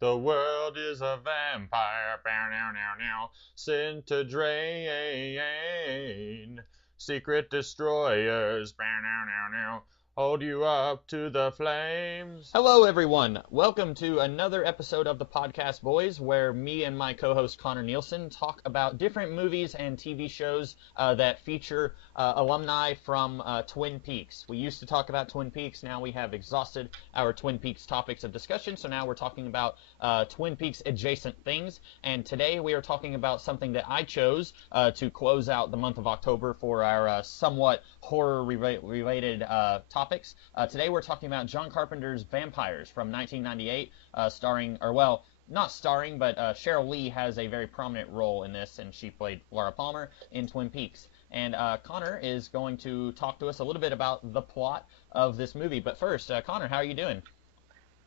The world is a vampire. Sent to drain. Secret destroyers. Hold you up to the flames. Hello, everyone. Welcome to another episode of the Podcast Boys, where me and my co-host Connor Nielsen talk about different movies and TV shows that feature alumni from Twin Peaks. We used to talk about Twin Peaks. Now we have exhausted our Twin Peaks topics of discussion, so now we're talking about Twin Peaks adjacent things. And today we are talking about something that I chose to close out the month of October for our somewhat horror-related topics. Today we're talking about John Carpenter's Vampires from 1998, starring, or well, not starring, but Cheryl Lee has a very prominent role in this, and she played Laura Palmer in Twin Peaks. And Connor is going to talk to us a little bit about the plot of this movie. But first, Connor, how are you doing?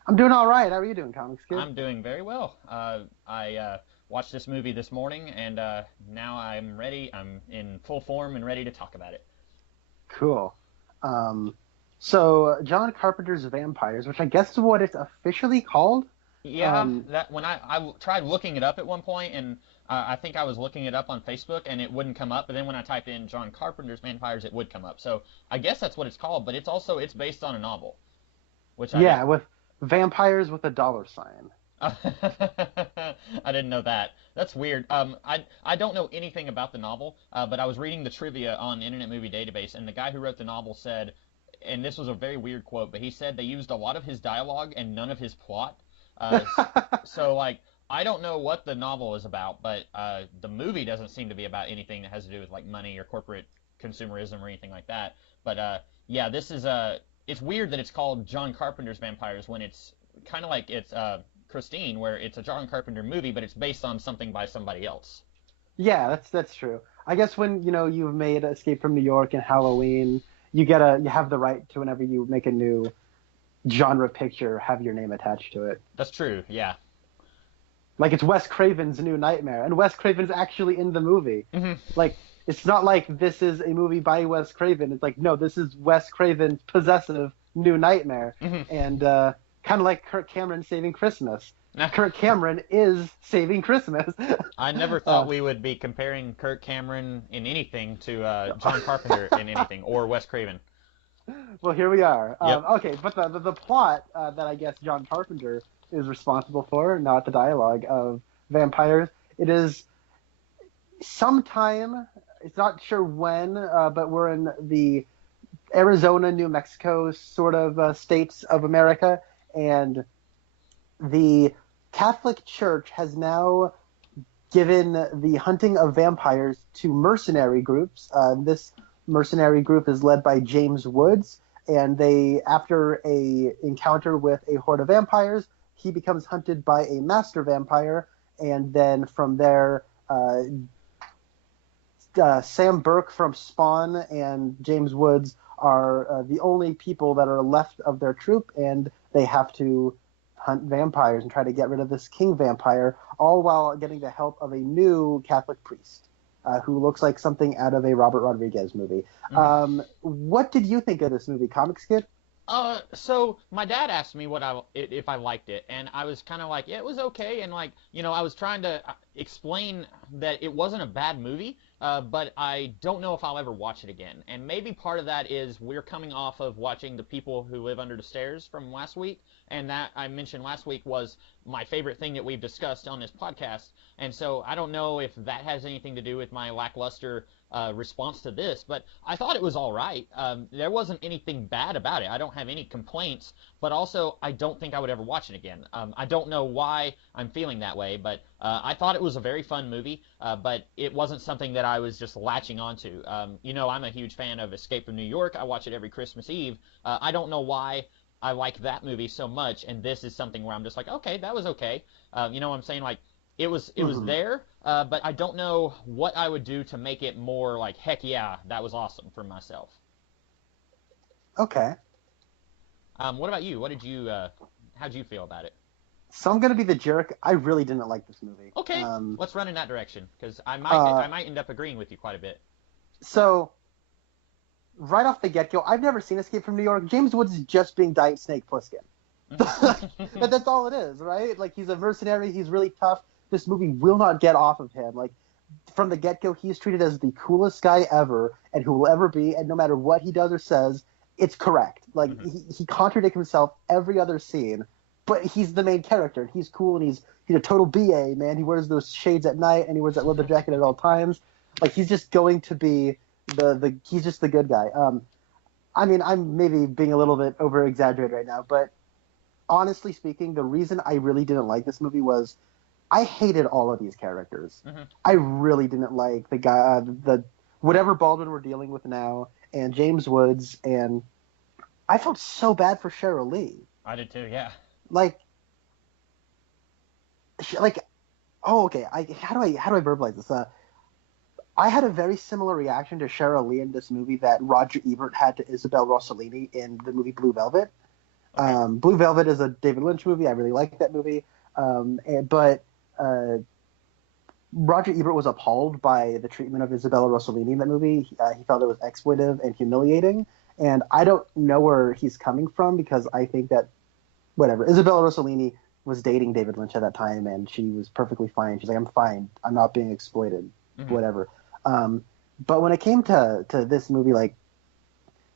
I'm doing all right. How are you doing, Comics Kid? I'm doing very well. I watched this movie this morning, and now I'm ready. I'm in full form and ready to talk about it. Cool. So John Carpenter's Vampires, which I guess is what it's officially called. Yeah, that when I tried looking it up at one point, and I think I was looking it up on Facebook, and it wouldn't come up. But then when I typed in John Carpenter's Vampires, it would come up. So I guess that's what it's called. But it's based on a novel, which with vampires with a dollar sign. I didn't know that. That's weird. I don't know anything about the novel, but I was reading the trivia on Internet Movie Database, and the guy who wrote the novel said, and this was a very weird quote, but he said they used a lot of his dialogue and none of his plot. So, like, I don't know what the novel is about, but the movie doesn't seem to be about anything that has to do with, like, money or corporate consumerism or anything like that. But, yeah, this is it's weird that it's called John Carpenter's Vampires when it's kind of like it's Christine, where it's a John Carpenter movie, but it's based on something by somebody else. Yeah, that's true. I guess when, you've made Escape from New York and Halloween, you have the right to, whenever you make a new genre picture, have your name attached to it. That's true, yeah. Like, it's Wes Craven's New Nightmare, and Wes Craven's actually in the movie. Mm-hmm. Like, it's not like this is a movie by Wes Craven. It's like, no, this is Wes Craven's possessive New Nightmare. Mm-hmm. And kind of like Kirk Cameron Saving Christmas. Kirk Cameron is Saving Christmas. I never thought we would be comparing Kirk Cameron in anything to John Carpenter in anything, or Wes Craven. Well, here we are. Yep. Okay, but the plot that I guess John Carpenter is responsible for, not the dialogue of Vampires, it is sometime, it's not sure when, but we're in the Arizona, New Mexico sort of states of America, and the Catholic Church has now given the hunting of vampires to mercenary groups. This mercenary group is led by James Woods, and after a encounter with a horde of vampires, he becomes hunted by a master vampire, and then from there, Sam Burke from Spawn and James Woods are the only people that are left of their troop, and they have to hunt vampires and try to get rid of this king vampire, all while getting the help of a new Catholic priest who looks like something out of a Robert Rodriguez movie. Mm-hmm. What did you think of this movie, Comics Kid? So my dad asked me if I liked it, and I was kind of like, yeah, it was okay, and like, I was trying to explain that it wasn't a bad movie, but I don't know if I'll ever watch it again. And maybe part of that is we're coming off of watching The People Who Live Under the Stairs from last week, and that I mentioned last week was my favorite thing that we've discussed on this podcast. And so I don't know if that has anything to do with my lackluster response to this, but I thought it was all right. There wasn't anything bad about it. I don't have any complaints, but also I don't think I would ever watch it again. I don't know why I'm feeling that way, but I thought it was a very fun movie, but it wasn't something that I was just latching onto. I'm a huge fan of Escape from New York. I watch it every Christmas Eve. I don't know why I like that movie so much, and this is something where I'm just like, okay, that was okay. You know what I'm saying? Like, it was there, but I don't know what I would do to make it more like, heck yeah, that was awesome for myself. Okay. What about you? How'd you feel about it? So I'm gonna be the jerk. I really didn't like this movie. Okay, let's run in that direction, because I might end up agreeing with you quite a bit. So, right off the get-go, I've never seen Escape from New York. James Woods is just being Diet Snake Plissken. That's all it is, right? Like, he's a mercenary, he's really tough. This movie will not get off of him. Like, from the get-go, he's treated as the coolest guy ever and who will ever be, and no matter what he does or says, it's correct. Like, he contradicts himself every other scene, but he's the main character, and he's cool, and he's a total BA, man. He wears those shades at night, and he wears that leather jacket at all times. Like, he's just going to be he's just the good guy. I mean, I'm maybe being a little bit over-exaggerated right now, but honestly speaking, the reason I really didn't like this movie was I hated all of these characters. I really didn't like the guy, the whatever Baldwin we're dealing with now, and James Woods, and I felt so bad for Cheryl Lee. I did too, yeah. Like, oh, okay. How do I verbalize this? I had a very similar reaction to Cheryl Lee in this movie that Roger Ebert had to Isabel Rossellini in the movie Blue Velvet. Okay. Blue Velvet is a David Lynch movie. I really like that movie. But Roger Ebert was appalled by the treatment of Isabella Rossellini in that movie. He felt it was exploitive and humiliating. And I don't know where he's coming from, because I think that, whatever, Isabella Rossellini was dating David Lynch at that time, and she was perfectly fine. She's like, I'm fine. I'm not being exploited. Whatever. But when it came to this movie, like,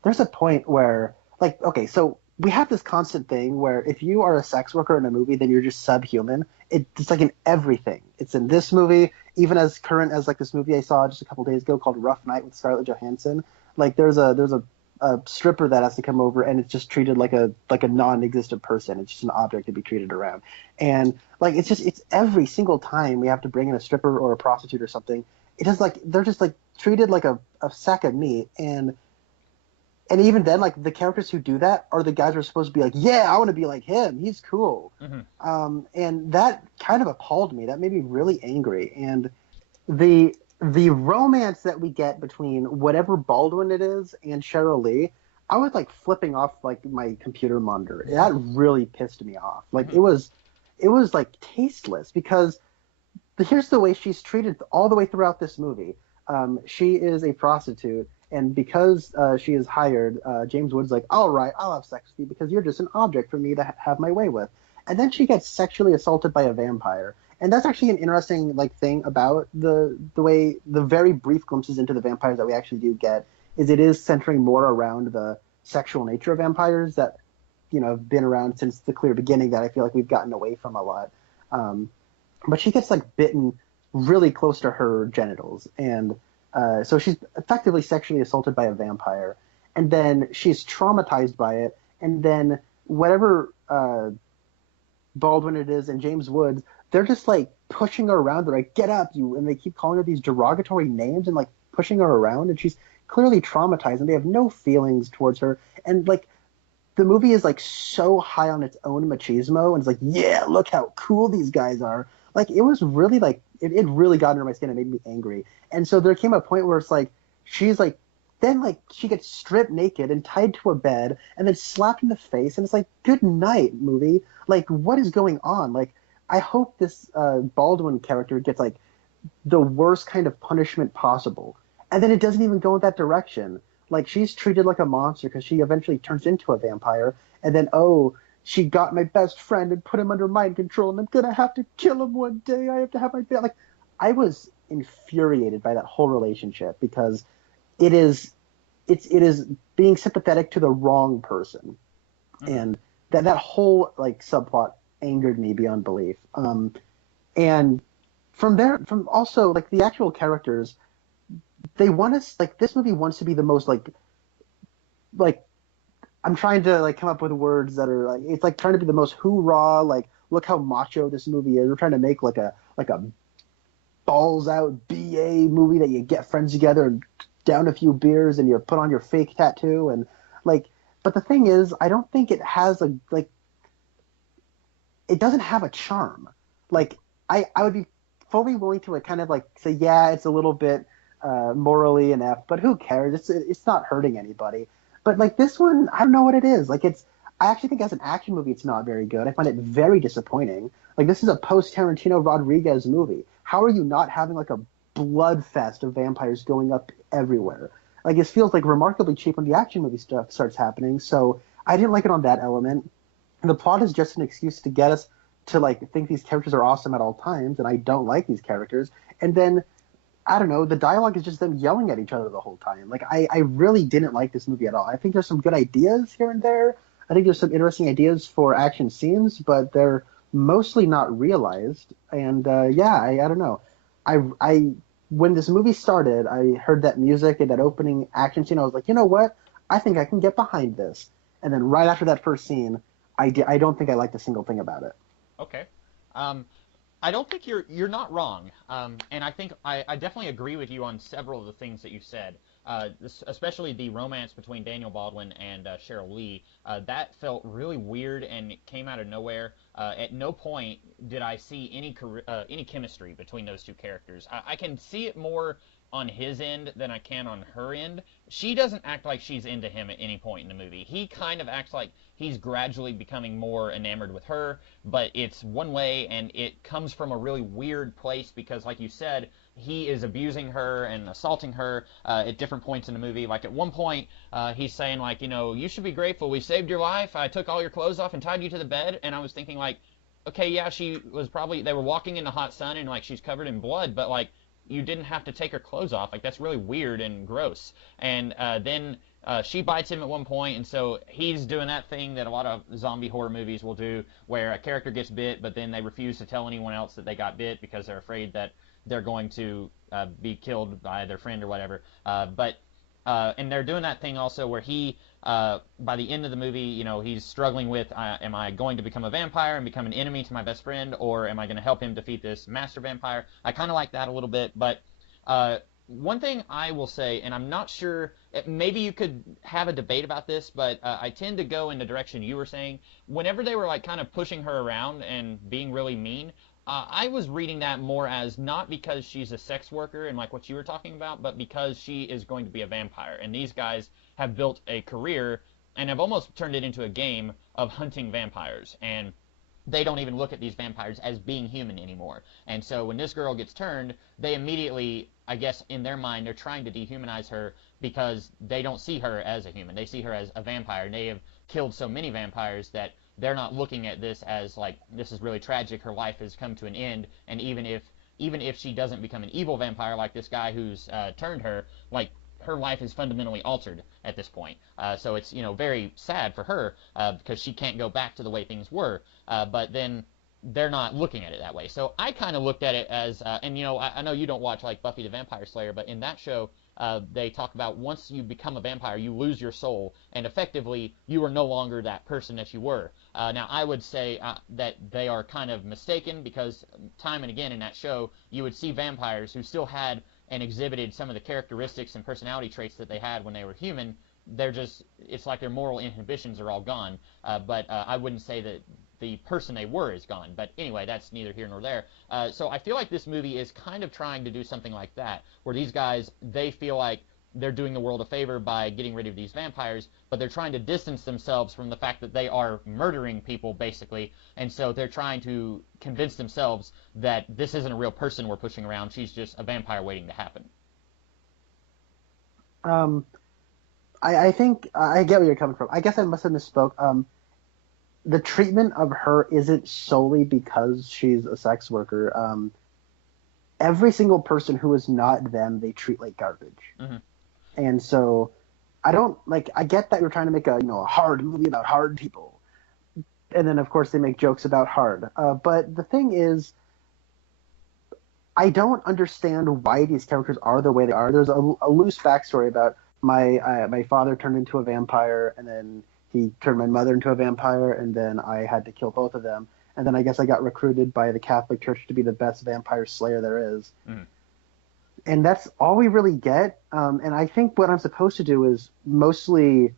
there's a point where, like, okay, so we have this constant thing where if you are a sex worker in a movie, then you're just subhuman. It's like in everything. It's in this movie, even as current as like this movie I saw just a couple days ago called Rough Night with Scarlett Johansson. Like, there's a stripper that has to come over, and it's just treated like a non-existent person. It's just an object to be treated around. And like, it's every single time we have to bring in a stripper or a prostitute or something, it is like they're just like treated like a sack of meat. And even then, like, the characters who do that are the guys who are supposed to be like, yeah, I want to be like him. He's cool. And that kind of appalled me. That made me really angry. And the romance that we get between whatever Baldwin it is and Cheryl Lee, I was like flipping off like my computer monitor. That really pissed me off. Like, it was like tasteless, because here's the way she's treated all the way throughout this movie. She is a prostitute, and because she is hired, James Woods like, all right, I'll have sex with you because you're just an object for me to have my way with. And then she gets sexually assaulted by a vampire. And that's actually an interesting like thing about the way the very brief glimpses into the vampires that we actually do get is it is centering more around the sexual nature of vampires that, you know, have been around since the clear beginning that I feel like we've gotten away from a lot. But she gets like bitten really close to her genitals, and so she's effectively sexually assaulted by a vampire, and then she's traumatized by it, and then whatever Baldwin it is and James Woods, they're just like pushing her around. They're like, get up, you, and they keep calling her these derogatory names and like pushing her around, and she's clearly traumatized, and they have no feelings towards her. And like, the movie is like so high on its own machismo, and it's like, yeah, look how cool these guys are. Like, it was really like, it really got under my skin and made me angry. And so there came a point where it's like, she's like, then like she gets stripped naked and tied to a bed and then slapped in the face, and it's like, good night, movie. Like, what is going on? Like, I hope this Baldwin character gets like the worst kind of punishment possible. And then it doesn't even go in that direction. Like, she's treated like a monster because she eventually turns into a vampire, and then, oh, she got my best friend and put him under mind control, and I'm gonna have to kill him one day. I have to have my like, I was infuriated by that whole relationship because it is being sympathetic to the wrong person, and that whole like subplot angered me beyond belief. And from there, from also like the actual characters, they want us like this movie wants to be the most like I'm trying to like come up with words that are like, it's like trying to be the most hoorah, like, look how macho this movie is. We're trying to make like a balls out BA movie that you get friends together and down a few beers and you put on your fake tattoo and like, but the thing is, I don't think it has a like, it doesn't have a charm. Like, I would be fully willing to like kind of like say, yeah, it's a little bit morally inept, but who cares? It's not hurting anybody. But like this one, I don't know what it is. Like, I actually think as an action movie, it's not very good. I find it very disappointing. Like, this is a post-Tarantino Rodriguez movie. How are you not having like a blood fest of vampires going up everywhere? Like, it feels like remarkably cheap when the action movie stuff starts happening. So I didn't like it on that element. the plot is just an excuse to get us to like think these characters are awesome at all times, and I don't like these characters. And then I don't know, the dialogue is just them yelling at each other the whole time. Like I really didn't like this movie at all. I think there's some good ideas here and there. I think there's some interesting ideas for action scenes, but they're mostly not realized. And yeah, I don't know. I when this movie started, I heard that music and that opening action scene. I was like, you know what? I think I can get behind this. And then right after that first scene, I don't think I liked a single thing about it. Okay. Um, I don't think you're not wrong, and I think I definitely agree with you on several of the things that you said. Especially the romance between Daniel Baldwin and Cheryl Lee. That felt really weird and it came out of nowhere. At no point did I see any chemistry between those two characters. I can see it more on his end than I can on her end. She doesn't act like she's into him at any point in the movie. He kind of acts like he's gradually becoming more enamored with her, but it's one way and it comes from a really weird place because, like you said, he is abusing her and assaulting her at different points in the movie. Like at one point, he's saying like, you know, you should be grateful. We saved your life. I took all your clothes off and tied you to the bed. And I was thinking like, okay, yeah, she was probably, they were walking in the hot sun and like she's covered in blood, but like you didn't have to take her clothes off. Like that's really weird and gross. And then she bites him at one point, and so he's doing that thing that a lot of zombie horror movies will do, where a character gets bit, but then they refuse to tell anyone else that they got bit because they're afraid that they're going to be killed by their friend or whatever. And they're doing that thing also where he, by the end of the movie, you know, he's struggling with, am I going to become a vampire and become an enemy to my best friend, or am I going to help him defeat this master vampire? I kind of like that a little bit, but one thing I will say, and I'm not sure, maybe you could have a debate about this, but I tend to go in the direction you were saying. Whenever they were like kind of pushing her around and being really mean, I was reading that more as not because she's a sex worker and like what you were talking about, but because she is going to be a vampire. And these guys have built a career and have almost turned it into a game of hunting vampires. And they don't even look at these vampires as being human anymore. And so when this girl gets turned, they immediately, I guess in their mind, they're trying to dehumanize her because they don't see her as a human. They see her as a vampire. And they have killed so many vampires that they're not looking at this as like, this is really tragic, her life has come to an end, and even if she doesn't become an evil vampire like this guy who's turned her, like her life is fundamentally altered at this point. So it's, you know, very sad for her because she can't go back to the way things were. But then they're not looking at it that way. So I kind of looked at it as, and you know, I know you don't watch like Buffy the Vampire Slayer, but in that show, they talk about once you become a vampire, you lose your soul, and effectively you are no longer that person that you were. Now, I would say that they are kind of mistaken because time and again in that show, you would see vampires who still had and exhibited some of the characteristics and personality traits that they had when they were human. They're just, it's like their moral inhibitions are all gone. But I wouldn't say that the person they were is gone. But anyway, that's neither here nor there. So I feel like this movie is kind of trying to do something like that, where these guys, they feel like they're doing the world a favor by getting rid of these vampires, but they're trying to distance themselves from the fact that they are murdering people, basically, and so they're trying to convince themselves that this isn't a real person we're pushing around, she's just a vampire waiting to happen. I think I get where you're coming from. I guess I must have misspoke. The treatment of her isn't solely because she's a sex worker. Every single person who is not them, they treat like garbage. Mm-hmm. And so I don't like. I get that you're trying to make a hard movie about hard people, and then of course they make jokes about hard. But the thing is, I don't understand why these characters are the way they are. There's a loose backstory about my father turned into a vampire, and then he turned my mother into a vampire, and then I had to kill both of them. And then I guess I got recruited by the Catholic Church to be the best vampire slayer there is. Mm. And that's all we really get. And I think what I'm supposed to do is mostly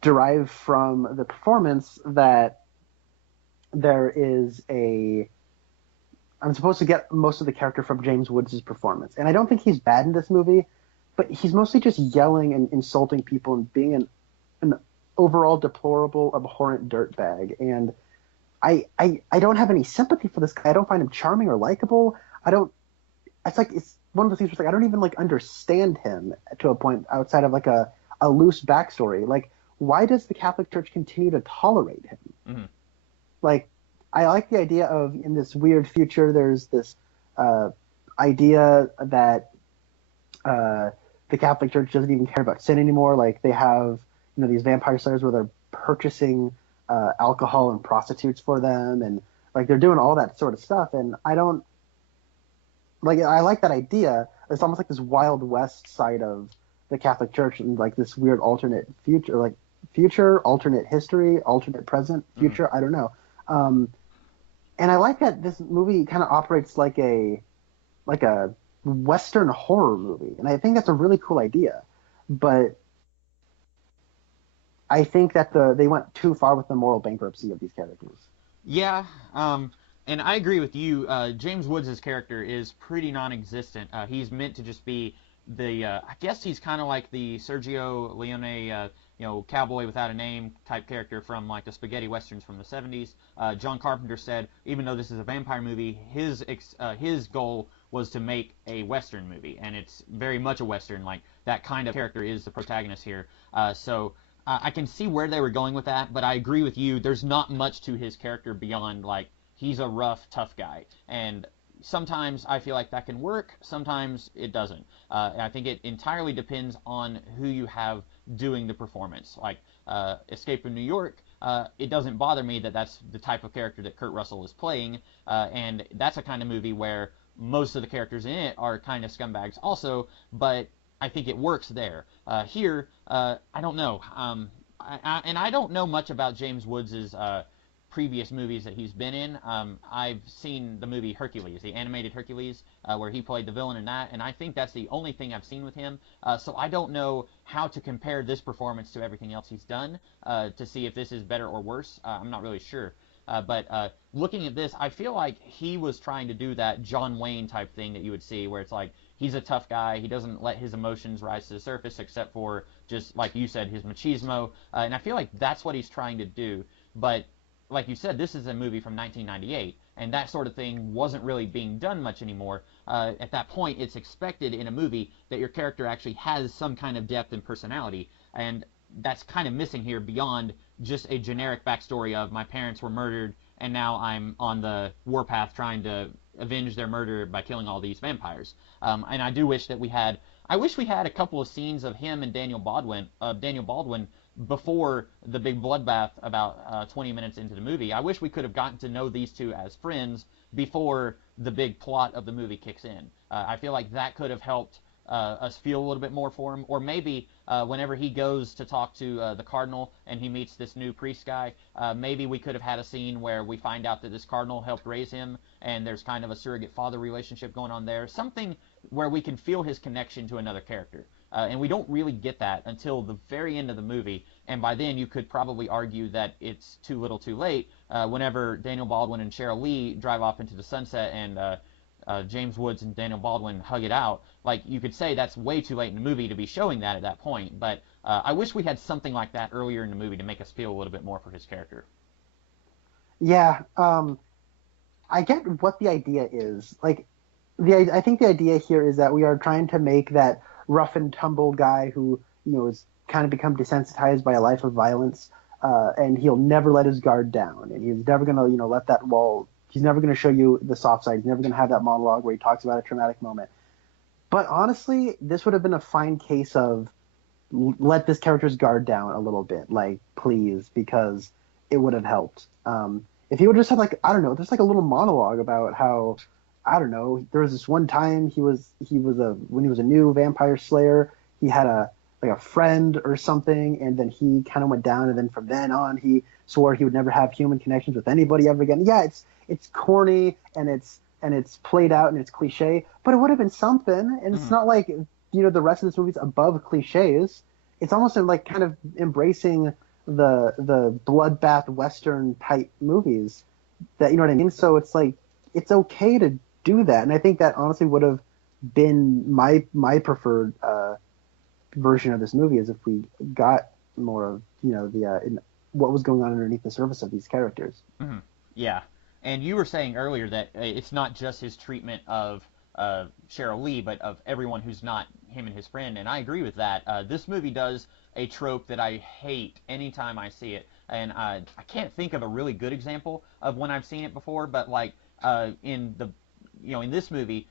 derive from the performance that there is I'm supposed to get most of the character from James Woods' performance. And I don't think he's bad in this movie, but he's mostly just yelling and insulting people and being an overall deplorable, abhorrent dirtbag. And I don't have any sympathy for this guy. I don't find him charming or likable. It's one of the things where I don't even understand him to a point outside of a loose backstory. Like, why does the Catholic Church continue to tolerate him? Hmm. Like, I like the idea of in this weird future, there's this uh, idea that uh, the Catholic Church doesn't even care about sin anymore. Like they have, these vampire slayers where they're purchasing alcohol and prostitutes for them, and like they're doing all that sort of stuff. And I don't like. I like that idea. It's almost like this Wild West side of the Catholic Church, and like this weird alternate future, like future, alternate history, alternate present, Hmm. future. I don't know. Um, and I like that this movie kind of operates like a Western horror movie, and I think that's a really cool idea. But I think that they went too far with the moral bankruptcy of these characters. Yeah, and I agree with you. James Woods' character is pretty non-existent. He's meant to just be I guess he's kind of like the Sergio Leone, cowboy without a name type character from like the spaghetti westerns from the 70s. John Carpenter said, even though this is a vampire movie, his goal was to make a western movie, and it's very much a western. Like that kind of character is the protagonist here. So I can see where they were going with that, but I agree with you. There's not much to his character beyond like he's a rough, tough guy, and sometimes I feel like that can work. Sometimes it doesn't. I think it entirely depends on who you have doing the performance. Like Escape from New York, it doesn't bother me that that's the type of character that Kurt Russell is playing, and that's a kind of movie where most of the characters in it are kind of scumbags also, but I think it works there. Here, I don't know. And I don't know much about James Woods' previous movies that he's been in. I've seen the movie Hercules, the animated Hercules, where he played the villain in that, and I think that's the only thing I've seen with him. So I don't know how to compare this performance to everything else he's done to see if this is better or worse. I'm not really sure. But looking at this, I feel like he was trying to do that John Wayne type thing that you would see, where it's like he's a tough guy. He doesn't let his emotions rise to the surface, except for just like you said, his machismo. And I feel like that's what he's trying to do. But like you said, this is a movie from 1998, and that sort of thing wasn't really being done much anymore. At that point, it's expected in a movie that your character actually has some kind of depth and personality, and that's kind of missing here beyond just a generic backstory of my parents were murdered and now I'm on the warpath trying to avenge their murder by killing all these vampires. And I do wish that I wish we had a couple of scenes of him and Daniel Baldwin before the big bloodbath about 20 minutes into the movie. I wish we could have gotten to know these two as friends before the big plot of the movie kicks in. I feel like that could have helped us feel a little bit more for him, or maybe whenever he goes to talk to the cardinal and he meets this new priest guy, maybe we could have had a scene where we find out that this cardinal helped raise him, and there's kind of a surrogate father relationship going on there. Something where we can feel his connection to another character. And we don't really get that until the very end of the movie, and by then you could probably argue that it's too little too late whenever Daniel Baldwin and Cheryl Lee drive off into the sunset and James Woods and Daniel Baldwin hug it out. Like you could say that's way too late in the movie to be showing that at that point, but I wish we had something like that earlier in the movie to make us feel a little bit more for his character. Yeah, I get what the idea is. Like, I think the idea here is that we are trying to make that rough and tumble guy who is kind of become desensitized by a life of violence, and he'll never let his guard down, and he's never gonna let that wall. He's never gonna show you the soft side. He's never gonna have that monologue where he talks about a traumatic moment. But honestly, this would have been a fine case of let this character's guard down a little bit, like please, because it would have helped. If he would just have like I don't know, just like a little monologue about how I don't know, there was this one time when he was a new vampire slayer, he had a friend or something, and then he kind of went down, and then from then on he swore he would never have human connections with anybody ever again. Yeah, it's corny and it's played out and it's cliche, but it would have been something. And it's not like the rest of this movie's above cliches. It's almost like kind of embracing the bloodbath western type movies that what I mean. So it's like it's okay to do that, and I think that honestly would have been my preferred version of this movie is if we got more of what was going on underneath the surface of these characters. Mm-hmm. Yeah, and you were saying earlier that it's not just his treatment of Cheryl Lee, but of everyone who's not him and his friend, and I agree with that. This movie does a trope that I hate anytime I see it. And I can't think of a really good example of when I've seen it before, but like in the in this movie,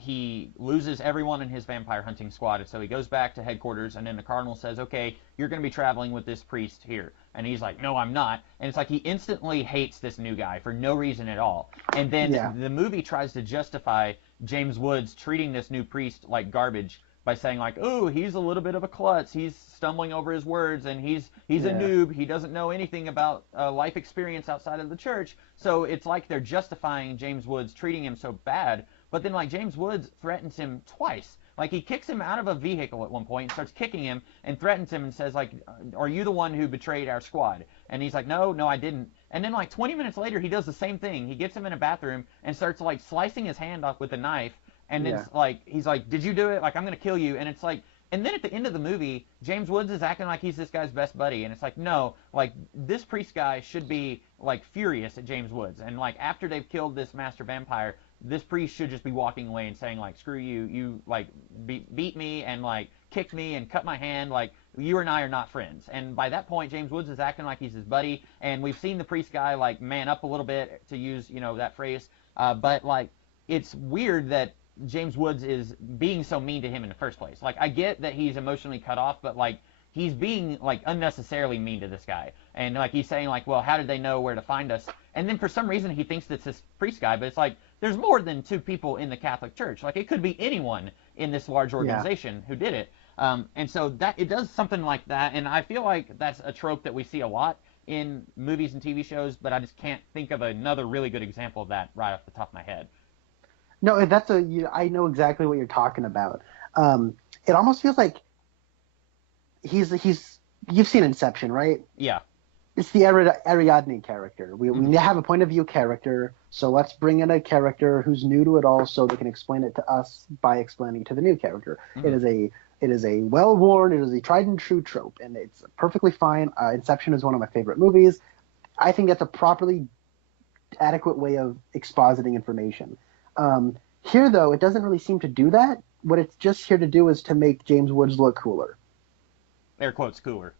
he loses everyone in his vampire hunting squad, and so he goes back to headquarters, and then the cardinal says, okay, you're going to be traveling with this priest here. And he's like, no, I'm not. And it's like he instantly hates this new guy for no reason at all. And then the movie tries to justify James Woods treating this new priest like garbage by saying like, oh, he's a little bit of a klutz. He's stumbling over his words, and he's a noob. He doesn't know anything about life experience outside of the church. So it's like they're justifying James Woods treating him so bad. But then like James Woods threatens him twice. Like he kicks him out of a vehicle at one point and starts kicking him and threatens him and says like, are you the one who betrayed our squad? And he's like, no, I didn't. And then like 20 minutes later, he does the same thing. He gets him in a bathroom and starts like slicing his hand off with a knife. And it's like, he's like, did you do it? Like, I'm going to kill you. And it's like, and then at the end of the movie, James Woods is acting like he's this guy's best buddy. And it's like, no, like, this priest guy should be, like, furious at James Woods. And, like, after they've killed this master vampire, this priest should just be walking away and saying, like, screw you. You, like, beat me and, like, kicked me and cut my hand. Like, you and I are not friends. And by that point, James Woods is acting like he's his buddy. And we've seen the priest guy, like, man up a little bit, to use, that phrase. But, like, it's weird that James Woods is being so mean to him in the first place. Like, I get that he's emotionally cut off, but, like, he's being, like, unnecessarily mean to this guy. And, like, he's saying, like, well, how did they know where to find us? And then for some reason he thinks it's this priest guy, but it's like, there's more than 2 people in the Catholic Church. Like, it could be anyone in this large organization who did it. And so that it does something like that, and I feel like that's a trope that we see a lot in movies and TV shows, but I just can't think of another really good example of that right off the top of my head. No, I know exactly what you're talking about. It almost feels like you've seen Inception, right? Yeah. It's the Ariadne character. We have a point of view character, so let's bring in a character who's new to it all so they can explain it to us by explaining it to the new character. Mm-hmm. It is a well-worn, it is a tried and true trope, and it's perfectly fine. Inception is one of my favorite movies. I think that's a properly adequate way of expositing information. Here, though, it doesn't really seem to do that. What it's just here to do is to make James Woods look cooler. Air quotes, cooler.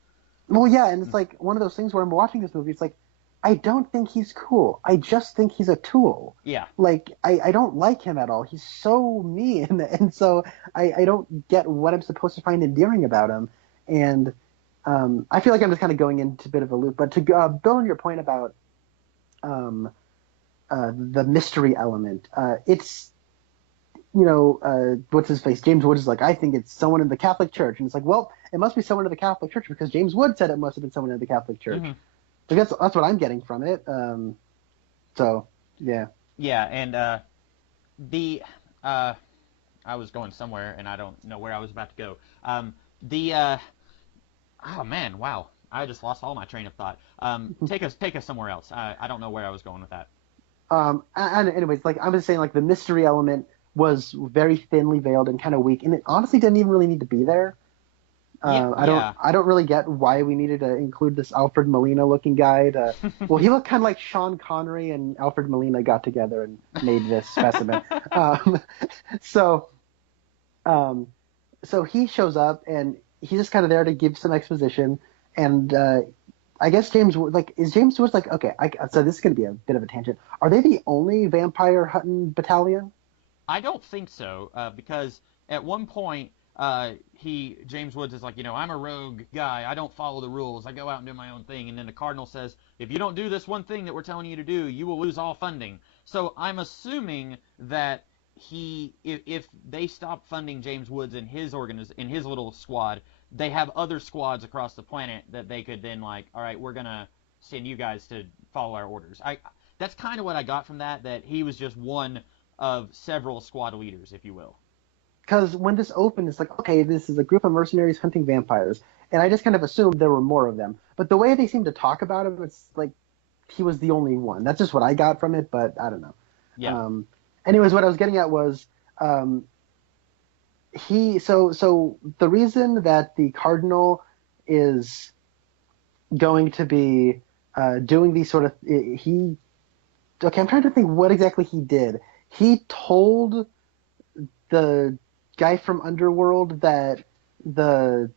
Well, yeah, and it's like one of those things where I'm watching this movie, it's like, I don't think he's cool. I just think he's a tool. Yeah. Like, I don't like him at all. He's so mean, and so I don't get what I'm supposed to find endearing about him. And I feel like I'm just kind of going into a bit of a loop. But to build on your point about the mystery element, it's, what's his face? James Woods is like, I think it's someone in the Catholic Church. And it's like, well, it must be someone in the Catholic Church because James Woods said it must have been someone in the Catholic Church. Mm-hmm. So that's what I'm getting from it. So, yeah. Yeah, and I was going somewhere, and I don't know where I was about to go. Oh, man, wow. I just lost all my train of thought. Take us somewhere else. I don't know where I was going with that. And anyways, like I was saying, like the mystery element was very thinly veiled and kind of weak, and it honestly didn't even really need to be there. I don't really get why we needed to include this Alfred Molina looking guy. Well, he looked kind of like Sean Connery and Alfred Molina got together and made this specimen. So he shows up and he's just kind of there to give some exposition. And I guess James Woods like, okay, so this is going to be a bit of a tangent. Are they the only vampire hunting battalion? I don't think so, because at one point, James Woods is like, I'm a rogue guy. I don't follow the rules. I go out and do my own thing. And then the cardinal says, if you don't do this one thing that we're telling you to do, you will lose all funding. So I'm assuming that if they stop funding James Woods in his little squad, they have other squads across the planet that they could then like, all right, we're going to send you guys to follow our orders. That's kind of what I got from that he was just one of several squad leaders, if you will. Because when this opened, it's like, okay, this is a group of mercenaries hunting vampires. And I just kind of assumed there were more of them. But the way they seem to talk about him, it's like he was the only one. That's just what I got from it, but I don't know. Yeah. Anyways, what I was getting at was so the reason that the cardinal is going to be doing these sort of I'm trying to think what exactly he did. He told the guy from Underworld that the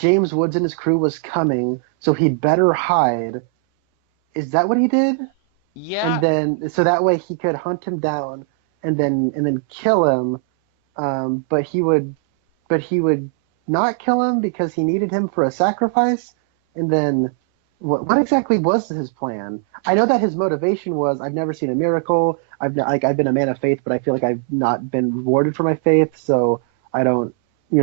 James Woods and his crew was coming, so he'd better hide. Is that what he did? And Yeah, then so that way he could hunt him down and then kill him. But he would not kill him because he needed him for a sacrifice. And then what exactly was his plan? I know that his motivation was I've never seen a miracle. I've been a man of faith, but I feel like I've not been rewarded for my faith, so I don't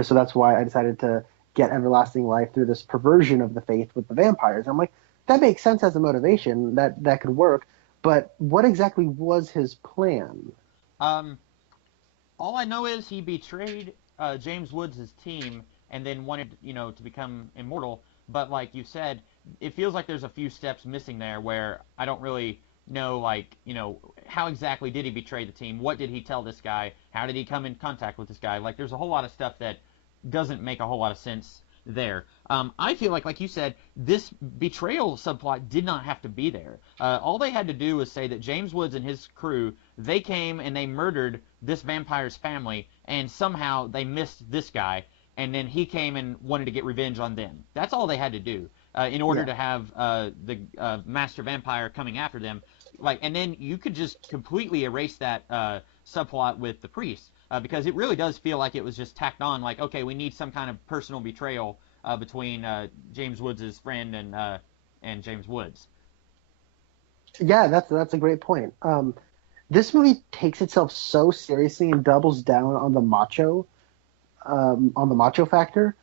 so that's why I decided to get everlasting life through this perversion of the faith with the vampires. And I'm like, that makes sense as a motivation. That could work. But what exactly was his plan? um, all I know is he betrayed James Woods' team and then wanted, to become immortal. But like you said, it feels like there's a few steps missing there where I don't really know, like, how exactly did he betray the team? What did he tell this guy? How did he come in contact with this guy? Like, there's a whole lot of stuff that doesn't make a whole lot of sense there. I feel like you said, this betrayal subplot did not have to be there. All they had to do was say that James Woods and his crew, they came and they murdered this vampire's family, and somehow they missed this guy, and then he came and wanted to get revenge on them. That's all they had to do in order Yeah. to have the master vampire coming after them. Like, and then you could just completely erase that subplot with the priest. Because it really does feel like it was just tacked on, like, okay, we need some kind of personal betrayal between James Woods' friend and James Woods. Yeah, that's a great point. This movie takes itself so seriously and doubles down on the macho factor.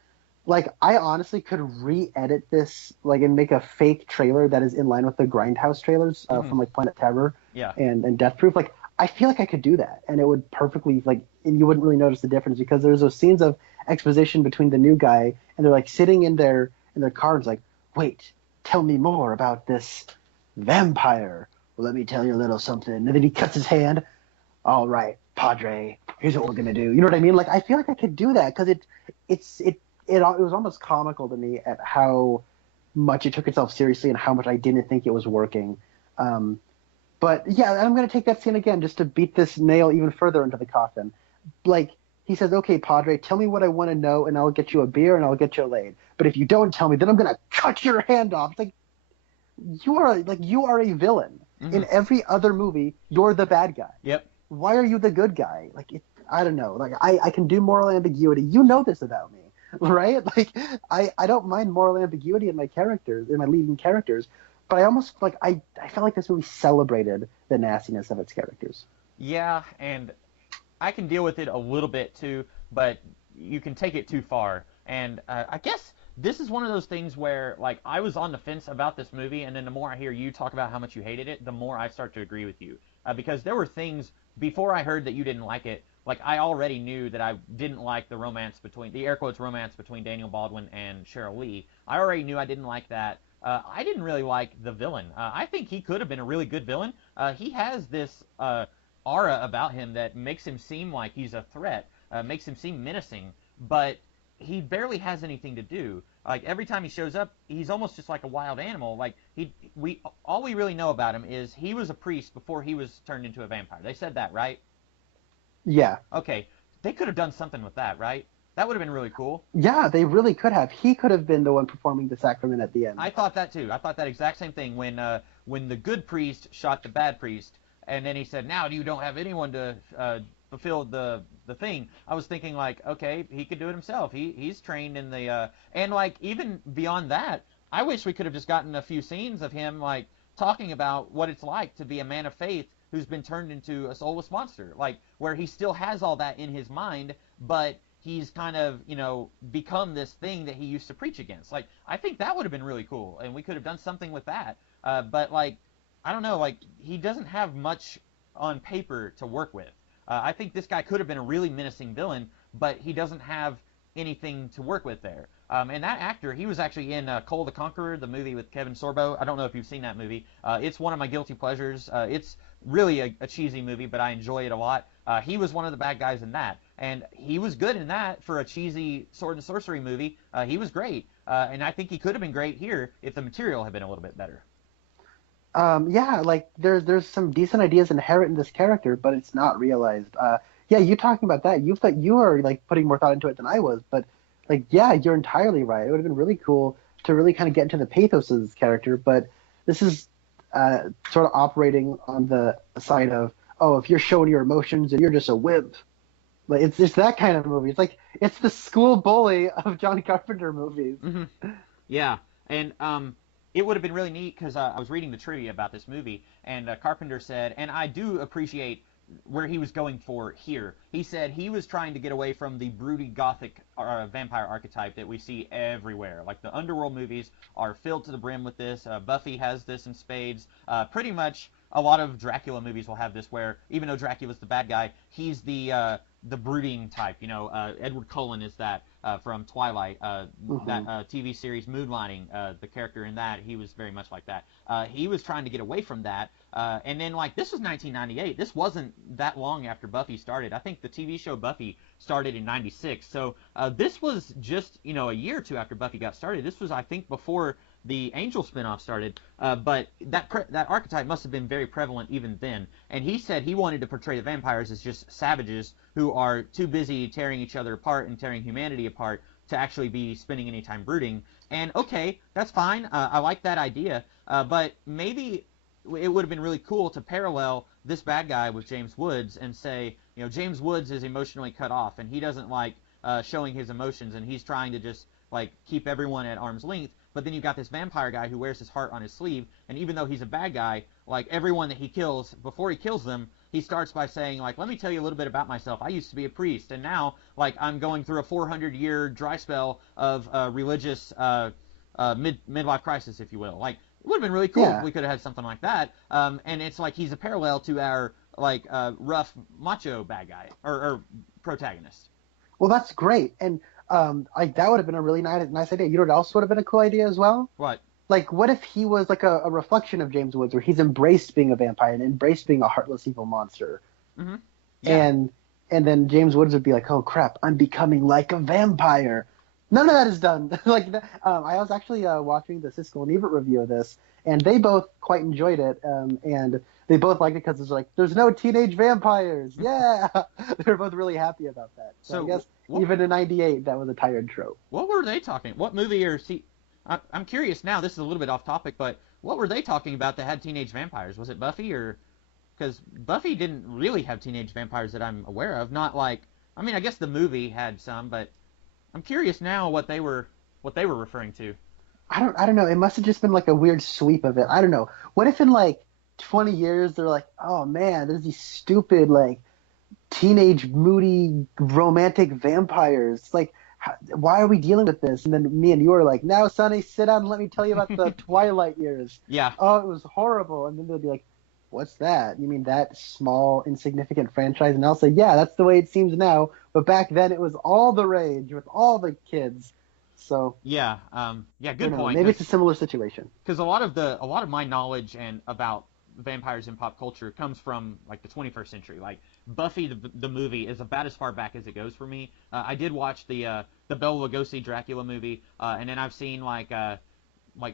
Like, I honestly could re-edit this, like, and make a fake trailer that is in line with the Grindhouse trailers Hmm. from like Planet Terror Yeah. and Death Proof. Like, I feel like I could do that, and it would perfectly like, and you wouldn't really notice the difference because there's those scenes of exposition between the new guy and they're like sitting in their cars, like, wait, tell me more about this vampire. Well, let me tell you a little something. And then he cuts his hand. All right, Padre, here's what we're gonna do. You know what I mean? Like, I feel like I could do that because it was almost comical to me at how much it took itself seriously and how much I didn't think it was working. Um, but yeah, I'm gonna take that scene again just to beat this nail even further into the coffin. Like, he says, "Okay, Padre, tell me what I want to know, and I'll get you a beer and I'll get you laid. But if you don't tell me, then I'm gonna cut your hand off." It's like, you are a villain. Hmm. In every other movie, you're the bad guy. Yep. Why are you the good guy? Like, I don't know. Like, I can do moral ambiguity. You know this about me, right? Like, I don't mind moral ambiguity in my characters, in my leading characters, but I almost like I felt like this movie celebrated the nastiness of its characters. Yeah, and I can deal with it a little bit too, but you can take it too far. And I guess this is one of those things where, like, I was on the fence about this movie, and then the more I hear you talk about how much you hated it, the more I start to agree with you. Because there were things before I heard that you didn't like it. Like, I already knew that I didn't like the romance between the air quotes romance between Daniel Baldwin and Cheryl Lee. I already knew I didn't like that. I didn't really like the villain. I think he could have been a really good villain. He has this aura about him that makes him seem like he's a threat, makes him seem menacing, but he barely has anything to do. Like, every time he shows up, he's almost just like a wild animal. Like, we all we really know about him is he was a priest before he was turned into a vampire. They said that, right? Yeah, Okay, they could have done something with that, right? That would have been really cool. yeah, they really could have. He could have been the one performing the sacrament at the end. I thought that too. I thought that exact same thing when the good priest shot the bad priest, and then he said, "Now you don't have anyone to fulfill the thing." I was thinking, like, okay, he could do it himself. He's trained in the and, like, even beyond that, I wish we could have just gotten a few scenes of him, like, talking about what it's like to be a man of faith who's been turned into a soulless monster, like, where he still has all that in his mind, but he's kind of, become this thing that he used to preach against. Like, I think that would have been really cool, and we could have done something with that. But, like, I don't know, like, he doesn't have much on paper to work with. I think this guy could have been a really menacing villain, but he doesn't have anything to work with there. And that actor, he was actually in Cole the Conqueror, the movie with Kevin Sorbo. I don't know if you've seen that movie. It's one of my guilty pleasures. It's really a cheesy movie, but I enjoy it a lot. He was one of the bad guys in that, and he was good in that for a cheesy sword and sorcery movie. He was great, and I think he could have been great here if the material had been a little bit better. Yeah, like there's some decent ideas inherent in this character, but it's not realized. Yeah, you talking about that? You thought you were like putting more thought into it than I was, but like, yeah, you're entirely right. It would have been really cool to really kind of get into the pathos of this character, but this is sort of operating on the side of, oh, if you're showing your emotions and you're just a wimp. Like, it's that kind of movie. It's like it's the school bully of John Carpenter movies. Hmm. Yeah, and it would have been really neat because I was reading the trivia about this movie, and Carpenter said, and I do appreciate where he was going for here. He said he was trying to get away from the broody gothic vampire archetype that we see everywhere. Like the underworld movies are filled to the brim with this. Buffy has this in spades. Pretty much a lot of Dracula movies will have this, where even though Dracula's the bad guy, he's the brooding type. You know, Edward Cullen is that from Twilight, that TV series Moonlighting. The character in that, he was very much like that. He was trying to get away from that. And then, like, this was 1998. This wasn't that long after Buffy started. I think the TV show Buffy started in 96. So this was just, you know, a year or two after Buffy got started. This was, I think, before the Angel spinoff started. But that archetype must have been very prevalent even then. And he said he wanted to portray the vampires as just savages who are too busy tearing each other apart and tearing humanity apart to actually be spending any time brooding. And okay, that's fine. I like that idea. But maybe it would have been really cool to parallel this bad guy with James Woods and say, you know, James Woods is emotionally cut off and he doesn't like showing his emotions, and he's trying to just like keep everyone at arm's length. But then you've got this vampire guy who wears his heart on his sleeve, and even though he's a bad guy, like everyone that he kills, before he kills them, he starts by saying, like, let me tell you a little bit about myself. I used to be a priest, and now, like, I'm going through a 400-year dry spell of religious midlife crisis, if you will. Like, it would have been really cool if we could have had something like that. And it's like he's a parallel to our, like, rough, macho bad guy, or protagonist. Well, that's great. And like that would have been a really nice idea. You know what else would have been a cool idea as well? What? Like, what if he was like a reflection of James Woods, where he's embraced being a vampire and embraced being a heartless evil monster? Mm-hmm. Yeah. And then James Woods would be like, oh crap, I'm becoming like a vampire. None of that is done. Like, I was actually watching the Siskel and Ebert review of this, and they both quite enjoyed it, and they both liked it because it's like, there's no teenage vampires. Yeah, they were both really happy about that. So I guess even in '98, that was a tired trope. What were they talking? What movie or see? I'm curious now. This is a little bit off topic, but what were they talking about that had teenage vampires? Was it Buffy or? Because Buffy didn't really have teenage vampires that I'm aware of. Not like, I mean, I guess the movie had some, but I'm curious now what they were referring to. I don't know. It must have just been like a weird sweep of it. I don't know. What if in like 20 years they're like, oh man, there's these stupid like teenage moody romantic vampires. Like, why are we dealing with this? And then me and you are like, now Sonny, sit down and let me tell you about the Twilight years. Yeah. Oh, it was horrible. And then they'll be like, what's that? You mean that small, insignificant franchise? And I'll say, yeah, that's the way it seems now. But back then it was all the rage with all the kids. So yeah, good point. Maybe it's a similar situation. Because a lot of my knowledge and about vampires in pop culture comes from like the 21st century. Like Buffy the movie is about as far back as it goes for me. I did watch the Bela Lugosi Dracula movie, and then I've seen like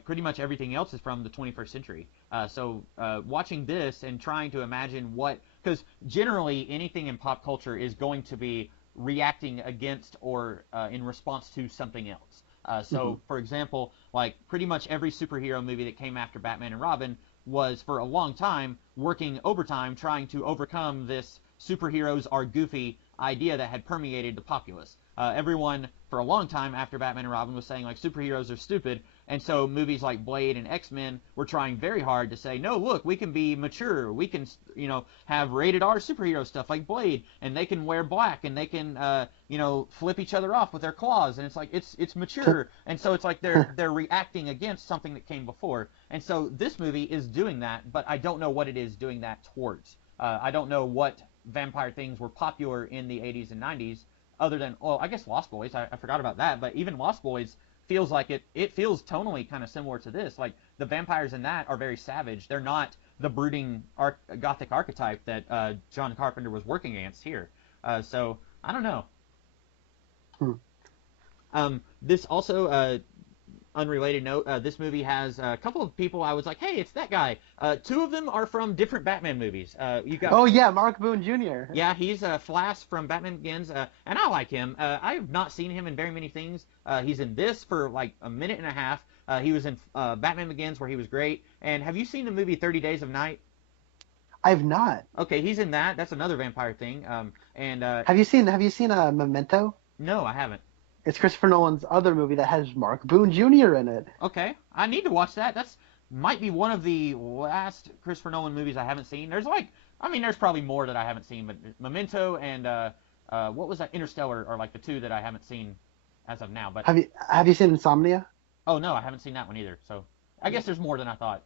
pretty much everything else is from the 21st century. So watching this and trying to imagine because generally anything in pop culture is going to be reacting against or in response to something else. For example, like pretty much every superhero movie that came after Batman and Robin was for a long time working overtime trying to overcome this superheroes are goofy idea that had permeated the populace. Everyone for a long time after Batman and Robin was saying like superheroes are stupid, and so movies like Blade and X-Men were trying very hard to say, no, look, we can be mature, we can, have rated R superhero stuff like Blade, and they can wear black, and they can, flip each other off with their claws, and it's like it's mature, and so it's like they're reacting against something that came before, and so this movie is doing that, but I don't know what it is doing that towards. I don't know what vampire things were popular in the 80s and 90s. Other than, I guess Lost Boys. I forgot about that, but even Lost Boys feels like it feels tonally kind of similar to this. Like the vampires in that are very savage. They're not the brooding gothic archetype that John Carpenter was working against here. So I don't know. This also unrelated note, this movie has a couple of people I was like, hey, it's that guy. Two of them are from different Batman movies. You got Oh yeah, Mark Boone Jr. Yeah, he's Flash from Batman Begins, and I like him. I have not seen him in very many things. He's in this for like a minute and a half. He was in Batman Begins where he was great. And have you seen the movie 30 Days of Night? I've not. Okay, he's in that. That's another vampire thing. And Have you seen Memento? no, I haven't. It's Christopher Nolan's other movie that has Mark Boone Jr. in it. Okay, I need to watch that. That's might be one of the last Christopher Nolan movies I haven't seen. There's probably more that I haven't seen, but Memento and what was that, Interstellar, are like the two that I haven't seen as of now. But Have you seen Insomnia? oh no, I haven't seen that one either. So I guess there's more than I thought.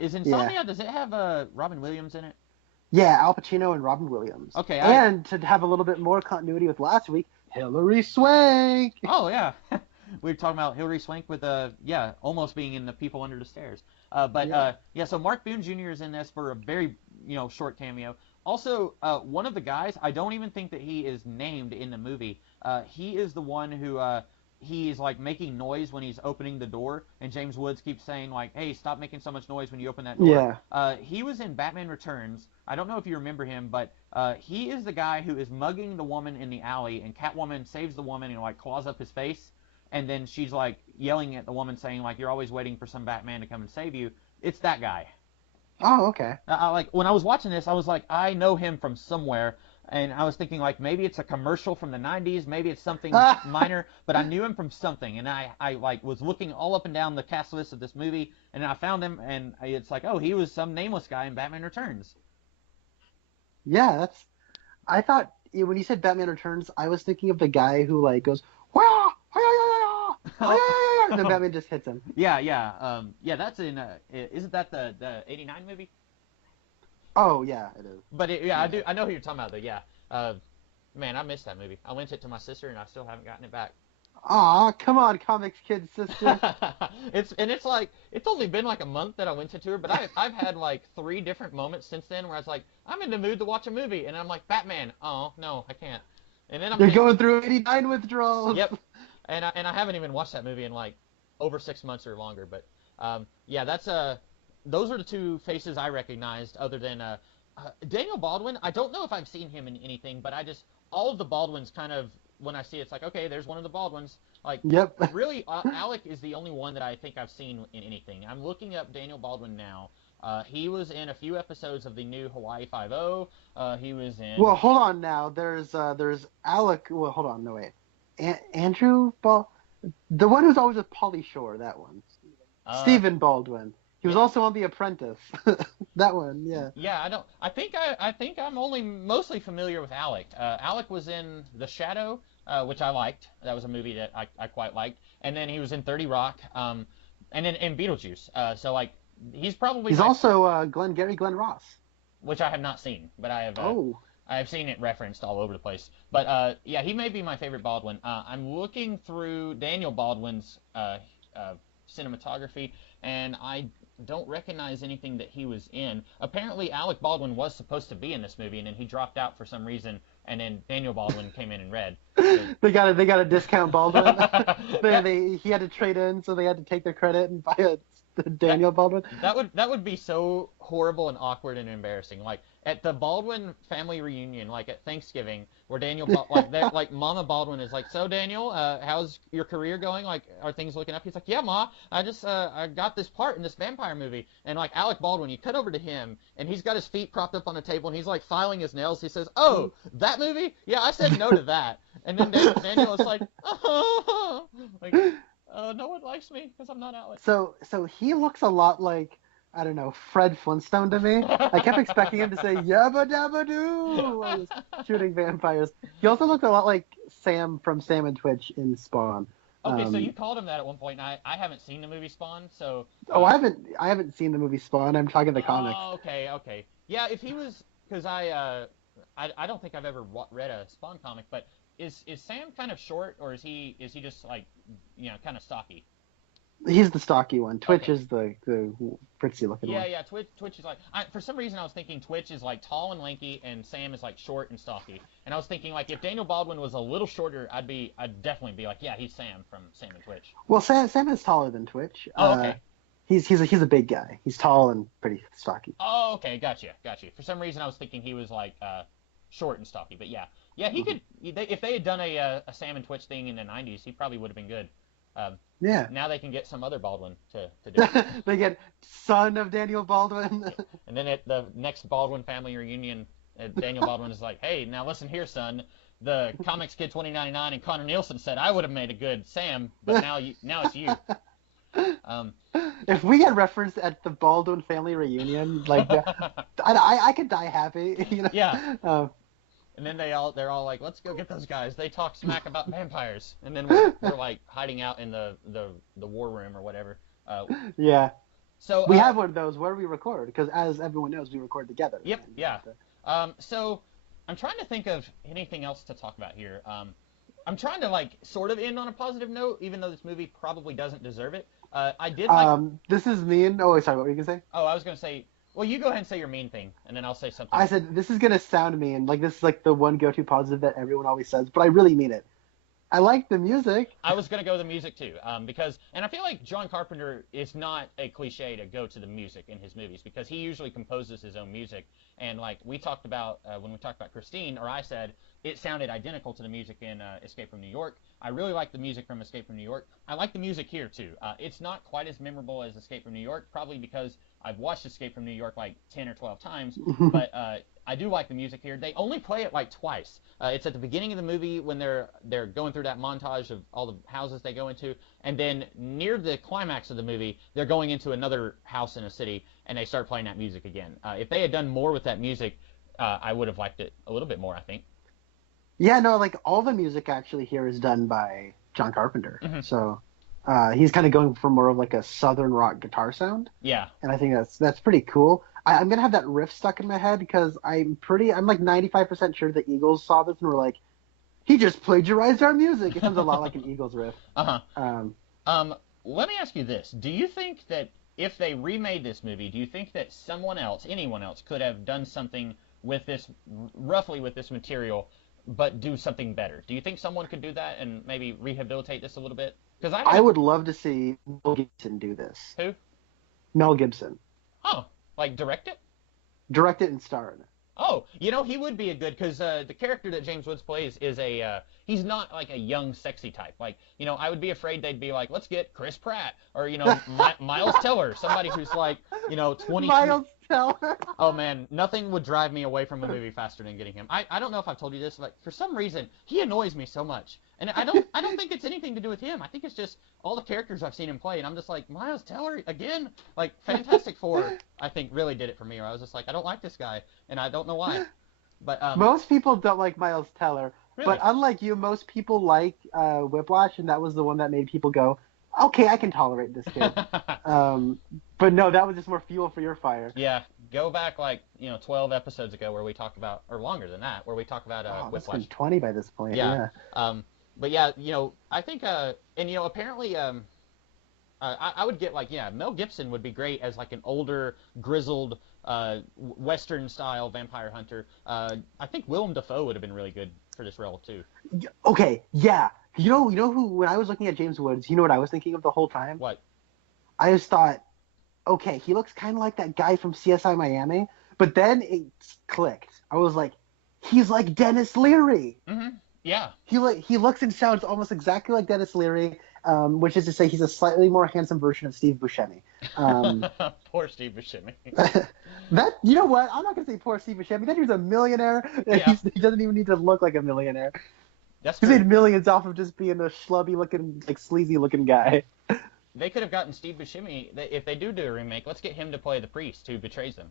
Is Insomnia? Yeah. Does it have Robin Williams in it? Yeah, Al Pacino and Robin Williams. Okay, and to have a little bit more continuity with last week, Hilary Swank. Oh yeah, we were talking about Hilary Swank with almost being in The People Under the Stairs. So Mark Boone Jr. is in this for a very short cameo. Also, one of the guys, I don't even think that he is named in the movie. He is the one who he's like making noise when he's opening the door, and James Woods keeps saying like, "Hey, stop making so much noise when you open that door." Yeah. He was in Batman Returns. I don't know if you remember him, but he is the guy who is mugging the woman in the alley, and Catwoman saves the woman and like claws up his face, and then she's like yelling at the woman saying like, "You're always waiting for some Batman to come and save you." It's that guy. Oh, okay. Like when I was watching this, I was like, I know him from somewhere. And I was thinking, like, maybe it's a commercial from the 90s, maybe it's something minor, but I knew him from something. And I like, was looking all up and down the cast list of this movie, and I found him, and it's like, oh, he was some nameless guy in Batman Returns. Yeah, I thought, when you said Batman Returns, I was thinking of the guy who, like, goes, "Wah! And then Batman just hits him. Yeah, that's in, isn't that the 89 movie? Oh, yeah, it is. But I know who you're talking about, though, yeah. Man, I missed that movie. I lent it to my sister, and I still haven't gotten it back. Aw, come on, comics kid sister. It's only been like a month that I lent it to her, but I've had like 3 different moments since then where I was like, I'm in the mood to watch a movie, and I'm like, Batman. Oh, no, I can't. And then You're going through 89 withdrawals. Yep. And I haven't even watched that movie in like over 6 months or longer, but that's those are the 2 faces I recognized, other than Daniel Baldwin. I don't know if I've seen him in anything, but all of the Baldwins kind of, when I see it's like, okay, there's one of the Baldwins. Like, yep. Really, Alec is the only one that I think I've seen in anything. I'm looking up Daniel Baldwin now. He was in a few episodes of the new Hawaii Five-0. He was in... Well, hold on now. There's Alec... Well, hold on. No, wait. Andrew the one who's always with Pauly Shore, that one. Stephen Baldwin. He was also on The Apprentice. That one, yeah. Yeah, I think I'm only mostly familiar with Alec. Alec was in The Shadow, which I liked. That was a movie that I quite liked. And then he was in 30 Rock, and then in Beetlejuice. So like, he's also Glenn Ross, which I have not seen, but I have. I have seen it referenced all over the place. But he may be my favorite Baldwin. I'm looking through Daniel Baldwin's cinematography, and I don't recognize anything that he was in. Apparently, Alec Baldwin was supposed to be in this movie, and then he dropped out for some reason, and then Daniel Baldwin came in and read. So. They got a discount Baldwin. He had to trade in, so they had to take their credit and buy a Daniel Baldwin. That would be so horrible and awkward and embarrassing. Like at the Baldwin family reunion, like at Thanksgiving, where like Mama Baldwin is like, "So Daniel, how's your career going? Like, are things looking up?" He's like, "Yeah, Ma, I just I got this part in this vampire movie." And like Alec Baldwin, you cut over to him, and he's got his feet propped up on the table, and he's like filing his nails. He says, "Oh, that movie? Yeah, I said no to that." And then Daniel is like, "Oh," like. No one likes me because I'm not Alex. So he looks a lot like, I don't know, Fred Flintstone to me. I kept expecting him to say yabba dabba doo while he was shooting vampires. He also looked a lot like Sam from Sam and Twitch in Spawn. Okay, so you called him that at one point, and I haven't seen the movie Spawn, so... I haven't seen the movie Spawn. I'm talking the comics. Oh, okay. Yeah, if he was... Because I don't think I've ever read a Spawn comic, but... Is Sam kind of short, or is he just like, kind of stocky? He's the stocky one. Twitch Okay. is the prissy looking Yeah, one. yeah. Twitch is like for some reason I was thinking Twitch is like tall and lanky, and Sam is like short and stocky. And I was thinking like if Daniel Baldwin was a little shorter, I'd definitely be like, yeah, he's Sam from Sam and Twitch. Well, Sam is taller than Twitch. Oh, okay. He's a big guy. He's tall and pretty stocky. Oh, okay. Gotcha. For some reason I was thinking he was like short and stocky, but yeah, yeah, he Mhm. could. If they had done a Sam and Twitch thing in the '90s, he probably would have been good. Um, Yeah. Now they can get some other Baldwin to do it. They get son of Daniel Baldwin. And then at the next Baldwin family reunion, Daniel Baldwin is like, "Hey, now listen here, son. The Comics Kid 2099 and Connor Nielsen said I would have made a good Sam, but now it's you." Um, If we get referenced at the Baldwin family reunion, like I could die happy, you know. yeah. Um, And then they're all like, "Let's go get those guys. They talk smack about vampires." And then we're like hiding out in the war room or whatever. Uh, yeah, so we have one of those where we record because, as everyone knows, we record together. Yep. Yeah. So I'm trying to think of anything else to talk about here. I'm trying to like sort of end on a positive note, even though this movie probably doesn't deserve it. I did like. This is mean. Oh, sorry. What were you gonna say? Oh, I was gonna say. Well, you go ahead and say your mean thing, and then I'll say something. I said this is gonna sound mean. Like this is like the one go-to positive that everyone always says, but I really mean it. I like the music. I was gonna go with the music too, because, and I feel like John Carpenter is not a cliche to go to the music in his movies because he usually composes his own music. And like we talked about when we talked about Christine, or I said it sounded identical to the music in Escape from New York. I really like the music from Escape from New York. I like the music here too. It's not quite as memorable as Escape from New York, probably because I've watched Escape from New York like 10 or 12 times, but I do like the music here. They only play it like twice. It's at the beginning of the movie when they're going through that montage of all the houses they go into, and then near the climax of the movie, they're going into another house in a city, and they start playing that music again. If they had done more with that music, I would have liked it a little bit more, I think. Yeah, no, like all the music actually here is done by John Carpenter. Mm-hmm. So he's kind of going for more of like a southern rock guitar sound, Yeah. and I think that's pretty cool. I'm gonna have that riff stuck in my head because I'm like 95% sure the Eagles saw this and were like, he just plagiarized our music. It sounds a lot like an Eagles riff. Uh-huh. Um, Let me ask you this. Do you think that if they remade this movie, do you think that someone else, anyone else, could have done something with this, roughly with this material, but do something better? Do you think someone could do that and maybe rehabilitate this a little bit? Because I would love to see Mel Gibson do this. Who? Mel Gibson. Oh, like direct it? Direct it and star in it. Oh, he would be a good, because the character that James Woods plays is he's not like a young, sexy type. Like, I would be afraid they'd be like, let's get Chris Pratt, or, Miles Teller, somebody who's like, 20. Miles Teller. Oh man, nothing would drive me away from a movie faster than getting him. I don't know if I've told you this, but for some reason, he annoys me so much. And I don't think it's anything to do with him. I think it's just all the characters I've seen him play, and I'm just like, Miles Teller again? Like Fantastic Four, I think really did it for me. Where I was just like, I don't like this guy, and I don't know why. But Most people don't like Miles Teller, really? but unlike you, most people like Whiplash, and that was the one that made people go, okay, I can tolerate this kid. But no, that was just more fuel for your fire. Yeah, go back like 12 episodes ago where we talked about, or longer than that, where we talked about It's Whiplash. been 20 by this point. Yeah. But yeah, I think, and apparently, I would get like, yeah, Mel Gibson would be great as like an older, grizzled, Western style vampire hunter. I think Willem Dafoe would have been really good for this role too. Okay, yeah. You know who? When I was looking at James Woods, you know what I was thinking of the whole time? What? I just thought, okay, he looks kind of like that guy from CSI Miami, but then it clicked. I was like, he's like Dennis Leary. Mm-hmm. Yeah. He looks and sounds almost exactly like Dennis Leary, which is to say he's a slightly more handsome version of Steve Buscemi. Poor Steve Buscemi. You know what? I'm not gonna say poor Steve Buscemi. That dude's a millionaire. Yeah. He doesn't even need to look like a millionaire. That's He's true. made millions off of just being a schlubby looking, like sleazy looking guy. They could have gotten Steve Buscemi, if they do a remake, let's get him to play the priest who betrays them.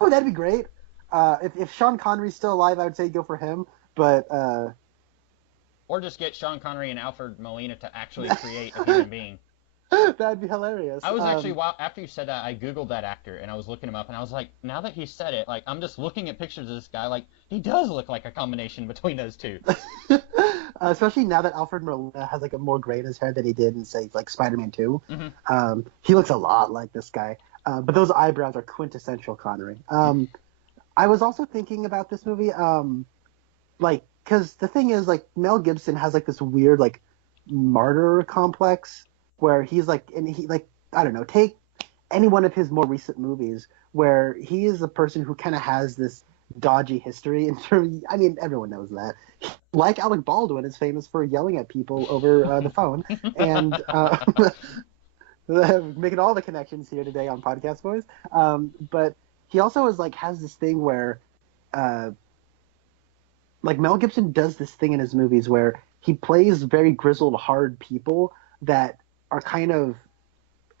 Oh, that'd be great. If Sean Connery's still alive, I would say go for him. But Or just get Sean Connery and Alfred Molina to actually create a human being. that'd be hilarious. I was actually, after you said that, I Googled that actor, and I was looking him up, and I was like, now that he said it, like, I'm just looking at pictures of this guy, like, he does look like a combination between those two. especially now that Alfred Molina has like a more gray in his hair than he did in say like Spider-Man 2. Mm-hmm. He looks a lot like this guy, but those eyebrows are quintessential Connery. I was also thinking about this movie, like because the thing is like Mel Gibson has like this weird like martyr complex where he's like, and he like, I don't know, take any one of his more recent movies where he is a person who kind of has this dodgy history in terms. I mean, everyone knows that. Like Alec Baldwin is famous for yelling at people over the phone, and making all the connections here today on Podcast Boys. But he also is like has this thing where, like Mel Gibson does this thing in his movies where he plays very grizzled, hard people that are kind of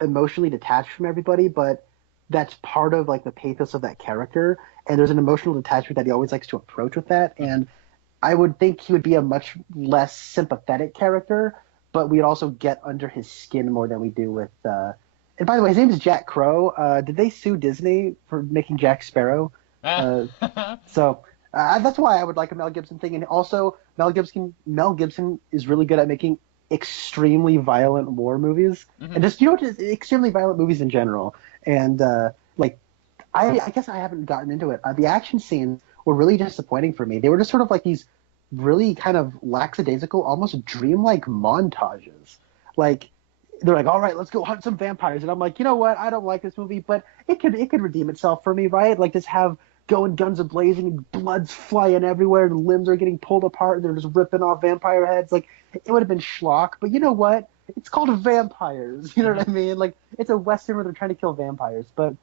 emotionally detached from everybody, but that's part of like the pathos of that character. And there's an emotional detachment that he always likes to approach with that. And I would think he would be a much less sympathetic character, but we'd also get under his skin more than we do with. And by the way, his name is Jack Crow. Did they sue Disney for making Jack Sparrow? So that's why I would like a Mel Gibson thing. And also, Mel Gibson is really good at making extremely violent war movies, and just just extremely violent movies in general. And like, I guess I haven't gotten into it. The action scenes were really disappointing for me. They were just sort of like these really kind of lackadaisical, almost dreamlike montages. Like they're like, all right, let's go hunt some vampires, and I'm like, you know what? I don't like this movie, but it could redeem itself for me, right? Like just have going guns a-blazing, blood's flying everywhere, and limbs are getting pulled apart, and they're just ripping off vampire heads. Like, it would have been schlock, but you know what? It's called vampires, you know what I mean? Like, it's a Western where they're trying to kill vampires, but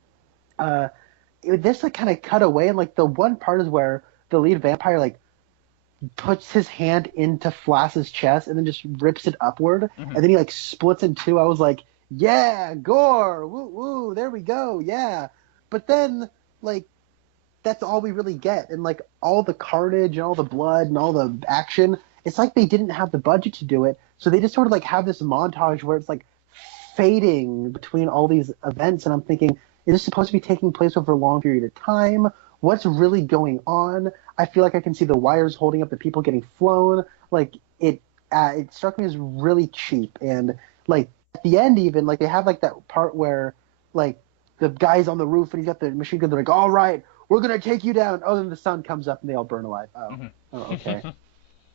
this, like, kind of cut away, and, like, the one part is where the lead vampire, like, puts his hand into Flass's chest and then just rips it upward, and then he, like, splits in two. I was like, yeah, gore, woo, woo, there we go, yeah. But then, like, that's all we really get. And like all the carnage and all the blood and all the action, it's like they didn't have the budget to do it. So they just sort of like have this montage where it's like fading between all these events. And I'm thinking, is this supposed to be taking place over a long period of time? What's really going on? I feel like I can see the wires holding up the people getting flown. Like it struck me as really cheap. And like at the end, even like they have like that part where like the guy's on the roof and he's got the machine gun. They're like, all right, we're going to take you down. Oh, then the sun comes up and they all burn alive. Oh, okay.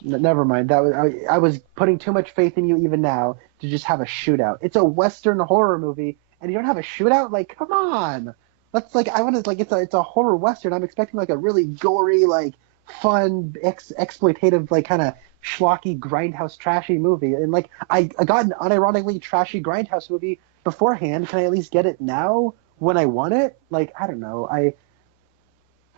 Never mind. That was I was putting too much faith in you even now to just have a shootout. It's a Western horror movie, and you don't have a shootout? Like, come on. Let's like I want to like it's a horror Western. I'm expecting like a really gory, like fun, exploitative, like kind of schlocky grindhouse trashy movie. And like I got an unironically trashy grindhouse movie beforehand. Can I at least get it now when I want it? Like I don't know.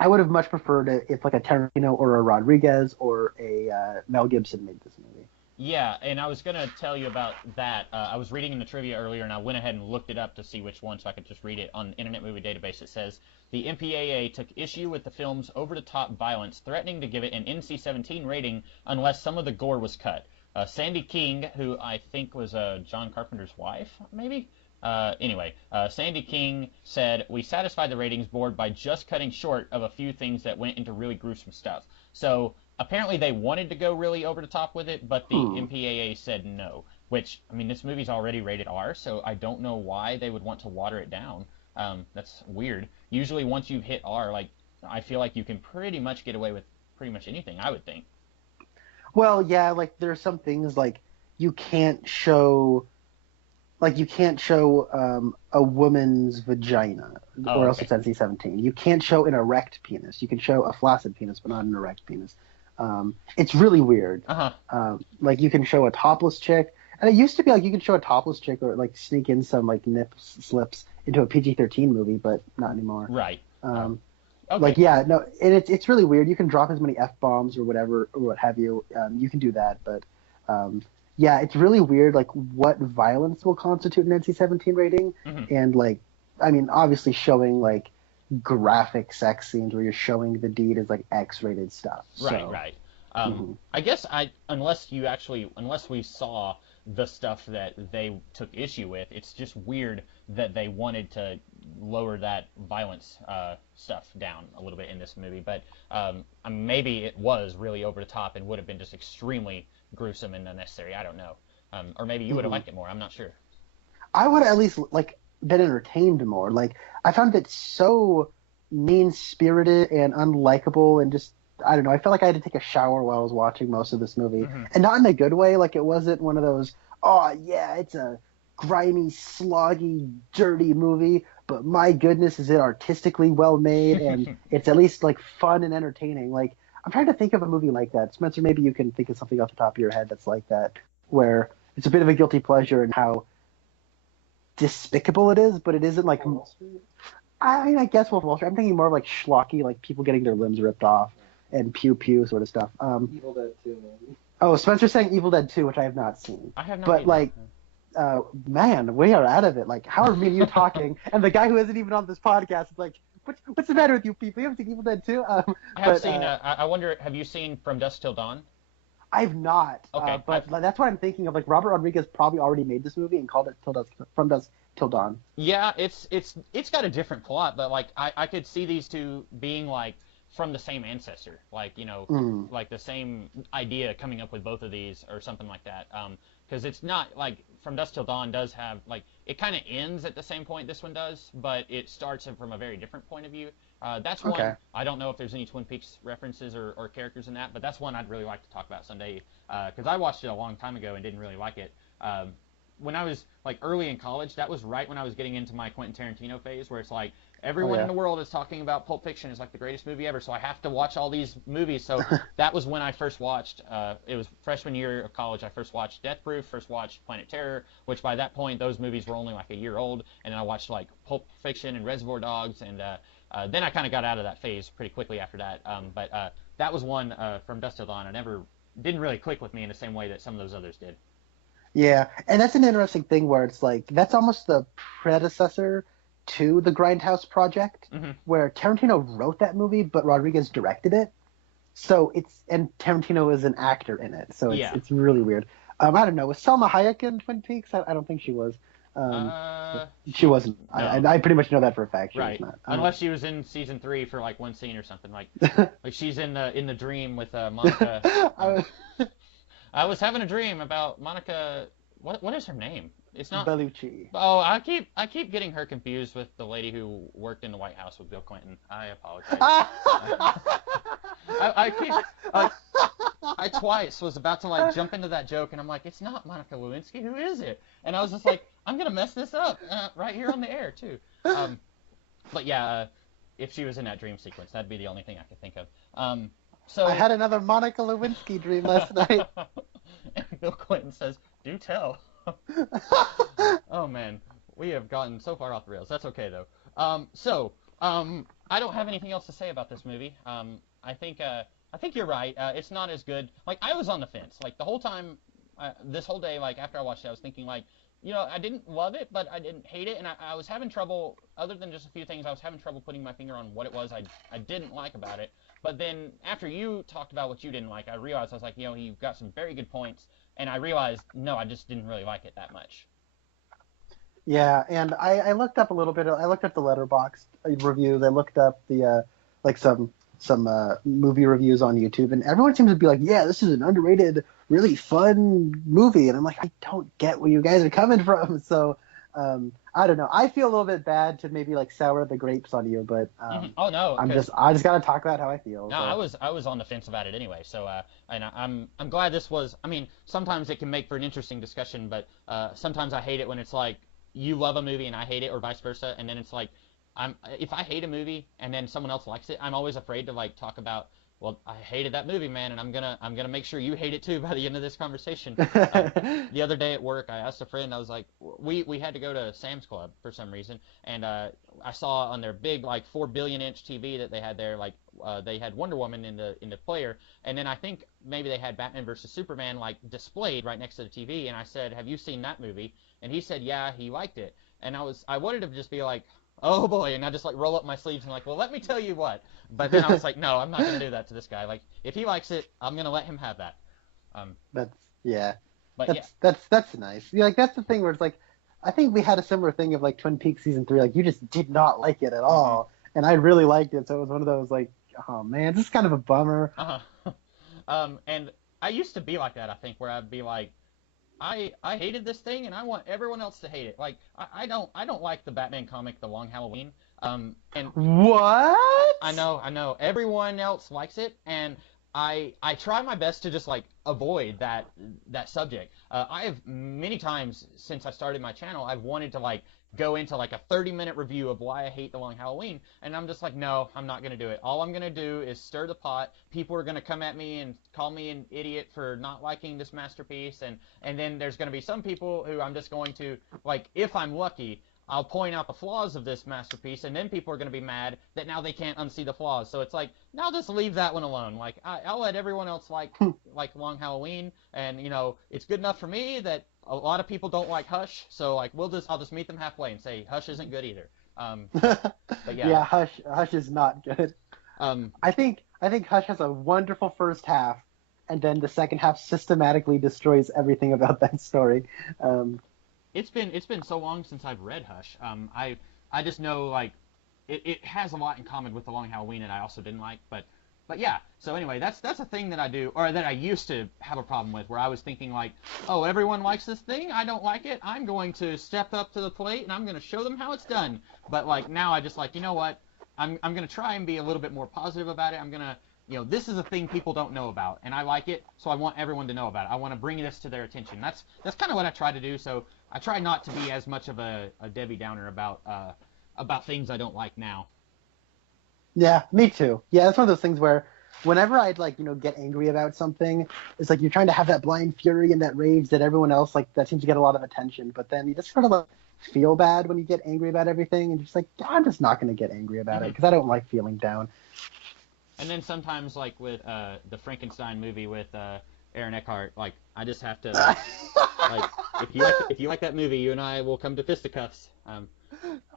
I would have much preferred it if like a Tarantino or a Rodriguez or a Mel Gibson made this movie. Yeah, and I was going to tell you about that. I was reading in the trivia earlier, and I went ahead and looked it up to see which one so I could just read it. On Internet Movie Database, it says, the MPAA took issue with the film's over-the-top violence, threatening to give it an NC-17 rating unless some of the gore was cut. Sandy King, who I think was John Carpenter's wife, maybe? Anyway, Sandy King said, we satisfied the ratings board by just cutting short of a few things that went into really gruesome stuff. So apparently they wanted to go really over the top with it, but the MPAA said no, which, I mean, this movie's already rated R, so I don't know why they would want to water it down. That's weird. Usually once you've hit R, like, I feel like you can pretty much get away with pretty much anything, I would think. Well, yeah, like there are some things like you can't show a woman's vagina, or else it's NC-17. You can't show an erect penis. You can show a flaccid penis, but not an erect penis. It's really weird. Like you can show a topless chick, and it used to be like you can show a topless chick or like sneak in some like nip slips into a PG-13 movie, but not anymore. Right. Okay. Like yeah, no, and it's really weird. You can drop as many F-bombs or whatever or what have you. You can do that, but yeah, it's really weird, like, what violence will constitute an NC-17 rating, and, like, I mean, obviously showing, like, graphic sex scenes where you're showing the deed as, like, X-rated stuff. Right, right. I guess unless we saw the stuff that they took issue with. It's just weird that they wanted to lower that violence stuff down a little bit in this movie. But maybe it was really over the top and would have been just extremely gruesome and unnecessary. I don't know. Or maybe you would have liked it more. I'm not sure. I would at least like been entertained more. Like I found it so mean-spirited and unlikable, and just I don't know. I felt like I had to take a shower while I was watching most of this movie, and not in a good way. Like it wasn't one of those, oh yeah, it's a grimy, sloggy, dirty movie, but my goodness, is it artistically well made, and it's at least like fun and entertaining. Like I'm trying to think of a movie like that. Spencer, maybe you can think of something off the top of your head that's like that, where it's a bit of a guilty pleasure and how despicable it is, but it isn't like. I mean, I guess Wolf of Wall Street. I'm thinking more of like schlocky, like people getting their limbs ripped off and pew pew sort of stuff. Evil Dead 2, maybe. Oh, Spencer's saying Evil Dead 2, which I have not seen. I have not. But either. like, man, we are out of it. Like, how are me and you talking? And the guy who isn't even on this podcast is like, what's the matter with you people? You haven't seen Evil Dead 2? I have seen. I wonder, have you seen From Dusk Till Dawn? I've not. Okay. But that's what I'm thinking of. Like, Robert Rodriguez probably already made this movie and called it From Dusk Till Dawn. Yeah, it's got a different plot, but like I could see these two being like from the same ancestor, like like the same idea coming up with both of these or something like that. Because it's not like From Dusk Till Dawn does have like it kind of ends at the same point this one does, but it starts from a very different point of view. That's one. Okay. I don't know if there's any Twin Peaks references or characters in that, but that's one I'd really like to talk about someday. Because I watched it a long time ago and didn't really like it. When I was like early in college, that was right when I was getting into my Quentin Tarantino phase, where it's like everyone in the world is talking about Pulp Fiction is like the greatest movie ever, so I have to watch all these movies. So that was when I first watched. It was freshman year of college. I first watched Death Proof, first watched Planet Terror, which by that point those movies were only like a year old, and then I watched like Pulp Fiction and Reservoir Dogs, and then I kind of got out of that phase pretty quickly after that. But that was one From Dusk Till Dawn. Didn't really click with me in the same way that some of those others did. Yeah, and that's an interesting thing where it's like that's almost the predecessor to the Grindhouse Project, where Tarantino wrote that movie, but Rodriguez directed it. So and Tarantino is an actor in it, so it's really weird. I don't know. Was Selma Hayek in Twin Peaks? I don't think she was. She wasn't. No. I pretty much know that for a fact. She right. was not. Unless she was in season 3 for like one scene or something, like she's in the dream with Monica. I was having a dream about Monica. What is her name? It's not Bellucci. Oh, I keep getting her confused with the lady who worked in the White House with Bill Clinton. I apologize. I twice was about to like jump into that joke, and I'm like, it's not Monica Lewinsky. Who is it? And I was just like, I'm gonna mess this up right here on the air too. But yeah, if she was in that dream sequence, that'd be the only thing I could think of. So I had another Monica Lewinsky dream last night. And Bill Clinton says, "Do tell." Oh man, we have gotten so far off the rails. That's okay though. I don't have anything else to say about this movie. I think you're right. It's not as good. Like I was on the fence. Like the whole time, this whole day, like after I watched it, I was thinking like, I didn't love it, but I didn't hate it, and I was having trouble. Other than just a few things, I was having trouble putting my finger on what it was I didn't like about it. But then after you talked about what you didn't like, I realized I was like, you've got some very good points, and I realized no, I just didn't really like it that much. Yeah, and I looked up a little bit. I looked up the Letterboxd reviews. I looked up the like some movie reviews on YouTube, and everyone seems to be like, yeah, this is an underrated, really fun movie. And I'm like, I don't get where you guys are coming from. So I don't know. I feel a little bit bad to maybe like sour the grapes on you, but oh no, I just gotta talk about how I feel. No, so. I was on the fence about it anyway. So and I'm glad this was. I mean, sometimes it can make for an interesting discussion, but sometimes I hate it when it's like you love a movie and I hate it, or vice versa, and then it's like if I hate a movie and then someone else likes it, I'm always afraid to like talk about, well, I hated that movie, man, and I'm gonna make sure you hate it too by the end of this conversation. The other day at work, I asked a friend. I was like, we had to go to Sam's Club for some reason, and I saw on their big like 4 billion inch TV that they had there, like they had Wonder Woman in the player, and then I think maybe they had Batman versus Superman like displayed right next to the TV, and I said, have you seen that movie? And he said, yeah, he liked it, and I wanted to just be like, oh boy, and I just like roll up my sleeves and like, well, let me tell you what. But then I was like, no, I'm not gonna do that to this guy. Like, if he likes it, I'm gonna let him have that. That's yeah. But yeah. That's nice. Yeah, like that's the thing where it's like, I think we had a similar thing of like Twin Peaks season 3. Like you just did not like it at Hmm. all, and I really liked it. So it was one of those like, oh man, this is kind of a bummer. Uh-huh. And I used to be like that, I think, where I'd be like, I hated this thing and I want everyone else to hate it. Like I don't like the Batman comic, The Long Halloween. And What? I know. Everyone else likes it, and I try my best to just like avoid that subject. I have many times since I started my channel, I've wanted to like go into like a 30-minute review of why I hate The Long Halloween, and I'm just like, no, I'm not gonna do it. All I'm gonna do is stir the pot. People are gonna come at me and call me an idiot for not liking this masterpiece, and then there's gonna be some people who I'm just going to like, if I'm lucky, I'll point out the flaws of this masterpiece, and then people are going to be mad that now they can't unsee the flaws. So it's like, now just leave that one alone. Like I'll let everyone else like Long Halloween, and it's good enough for me that a lot of people don't like Hush. So like I'll just meet them halfway and say Hush isn't good either. But yeah. Yeah, Hush is not good. Um, I think Hush has a wonderful first half, and then the second half systematically destroys everything about that story. it's been so long since I've read Hush. I just know like it has a lot in common with The Long Halloween that I also didn't like, but yeah. So anyway, that's a thing that I do, or that I used to have a problem with, where I was thinking like, oh, everyone likes this thing, I don't like it, I'm going to step up to the plate and I'm going to show them how it's done. But like now I just like, you know what? I'm going to try and be a little bit more positive about it. I'm going to this is a thing people don't know about, and I like it, so I want everyone to know about it. I want to bring this to their attention. That's kind of what I try to do. So I try not to be as much of a Debbie Downer about things I don't like now. Yeah, me too. Yeah, it's one of those things where whenever I'd like, get angry about something, it's like you're trying to have that blind fury and that rage that everyone else like that seems to get a lot of attention, but then you just sort of like feel bad when you get angry about everything, and you're just like, I'm just not going to get angry about it because I don't like feeling down. And then sometimes, like with the Frankenstein movie with Aaron Eckhart, like I just have to like if you like that movie, you and I will come to fisticuffs.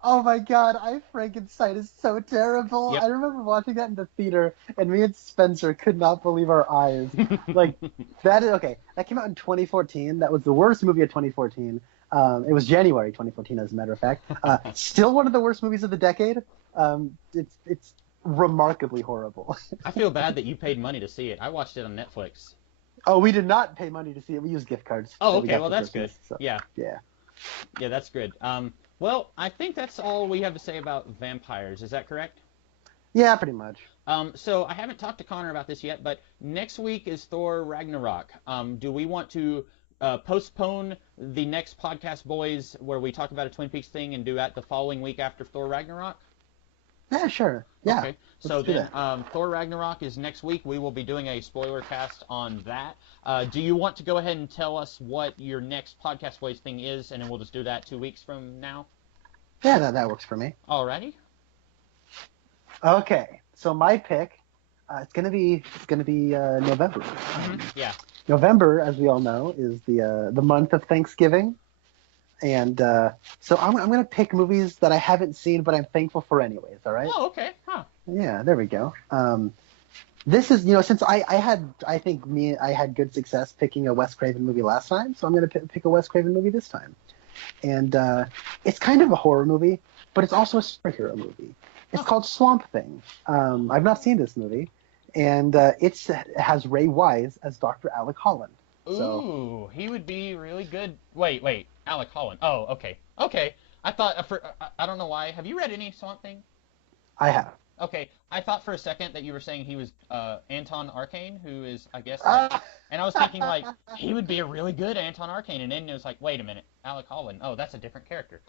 Oh my god, Frankenstein is so terrible. Yep. I remember watching that in the theater, and me and Spencer could not believe our eyes. Like, okay, that came out in 2014. That was the worst movie of 2014. It was January 2014, as a matter of fact. Still one of the worst movies of the decade. It's remarkably horrible. I feel bad that you paid money to see it. I watched it on Netflix. Oh, we did not pay money to see it. We used gift cards. Oh, that we okay, got well for that's Christmas, good. so, Yeah. Yeah. Yeah, that's good. Well, I think that's all we have to say about vampires. Is that correct? Yeah, pretty much. So I haven't talked to Connor about this yet, but next week is Thor Ragnarok. Do we want to postpone the next podcast, boys, where we talk about a Twin Peaks thing, and do that the following week after Thor Ragnarok? Yeah, sure. Yeah. Okay. So then Thor Ragnarok is next week. We will be doing a spoiler cast on that. Do you want to go ahead and tell us what your next podcast boys thing is, and then we'll just do that 2 weeks from now? Yeah, that works for me. Alrighty. Okay. So my pick, it's gonna be November. Yeah. November, as we all know, is the month of Thanksgiving, and so I'm gonna pick movies that I haven't seen, but I'm thankful for anyways. All right. Oh, okay. Huh. Yeah, there we go. This is, since I had good success picking a Wes Craven movie last time, so I'm gonna pick a Wes Craven movie this time, and it's kind of a horror movie, but it's also a superhero movie. It's called Swamp Thing. I've not seen this movie, and it has Ray Wise as Dr. Alec Holland. So, Ooh, he would be really good. Wait, Alec Holland. Oh, okay. I thought I don't know why. Have you read any Swamp Thing? I have. Okay, I thought for a second that you were saying he was Anton Arcane, who is, I guess, and I was thinking like he would be a really good Anton Arcane, and then it was like, wait a minute, Alec Holland. Oh, that's a different character.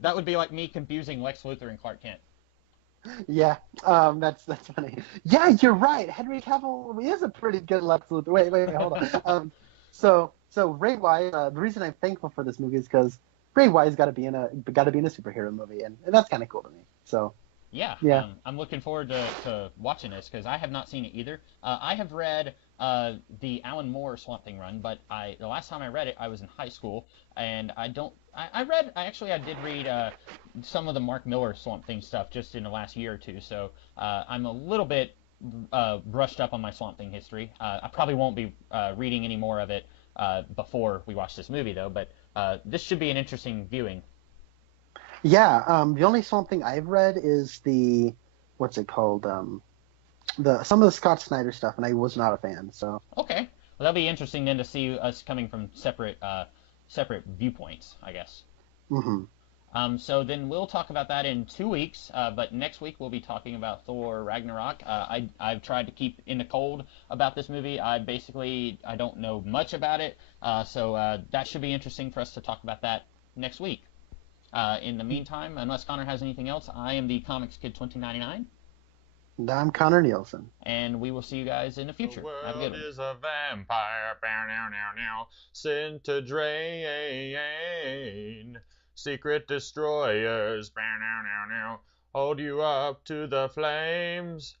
That would be like me confusing Lex Luthor and Clark Kent. Yeah, that's funny. Yeah, you're right. Henry Cavill is a pretty good Lex Luthor. Wait, hold on. So Ray Wise. The reason I'm thankful for this movie is because Ray Wise got to be in a superhero movie, and that's kind of cool to me. So. Yeah. I'm looking forward to watching this because I have not seen it either. I have read the Alan Moore Swamp Thing run, but the last time I read it, I was in high school, and I did read some of the Mark Miller Swamp Thing stuff just in the last year or two, so I'm a little bit brushed up on my Swamp Thing history. I probably won't be reading any more of it before we watch this movie, though. But this should be an interesting viewing. Yeah, the only Swamp Thing I've read is the what's it called? Some of the Scott Snyder stuff, and I was not a fan. So Okay. Well, that'll be interesting then to see us coming from separate viewpoints, I guess. hmm So then we'll talk about that in 2 weeks. But next week we'll be talking about Thor Ragnarok. I've tried to keep in the cold about this movie. I don't know much about it. So that should be interesting for us to talk about that next week. In the meantime, unless Connor has anything else, I am the Comics Kid 2099. I'm Connor Nielsen. And we will see you guys in the future. Have a good one. The world is a vampire, now, now, now, sent to drain. Secret destroyers, now, now, now, hold you up to the flames.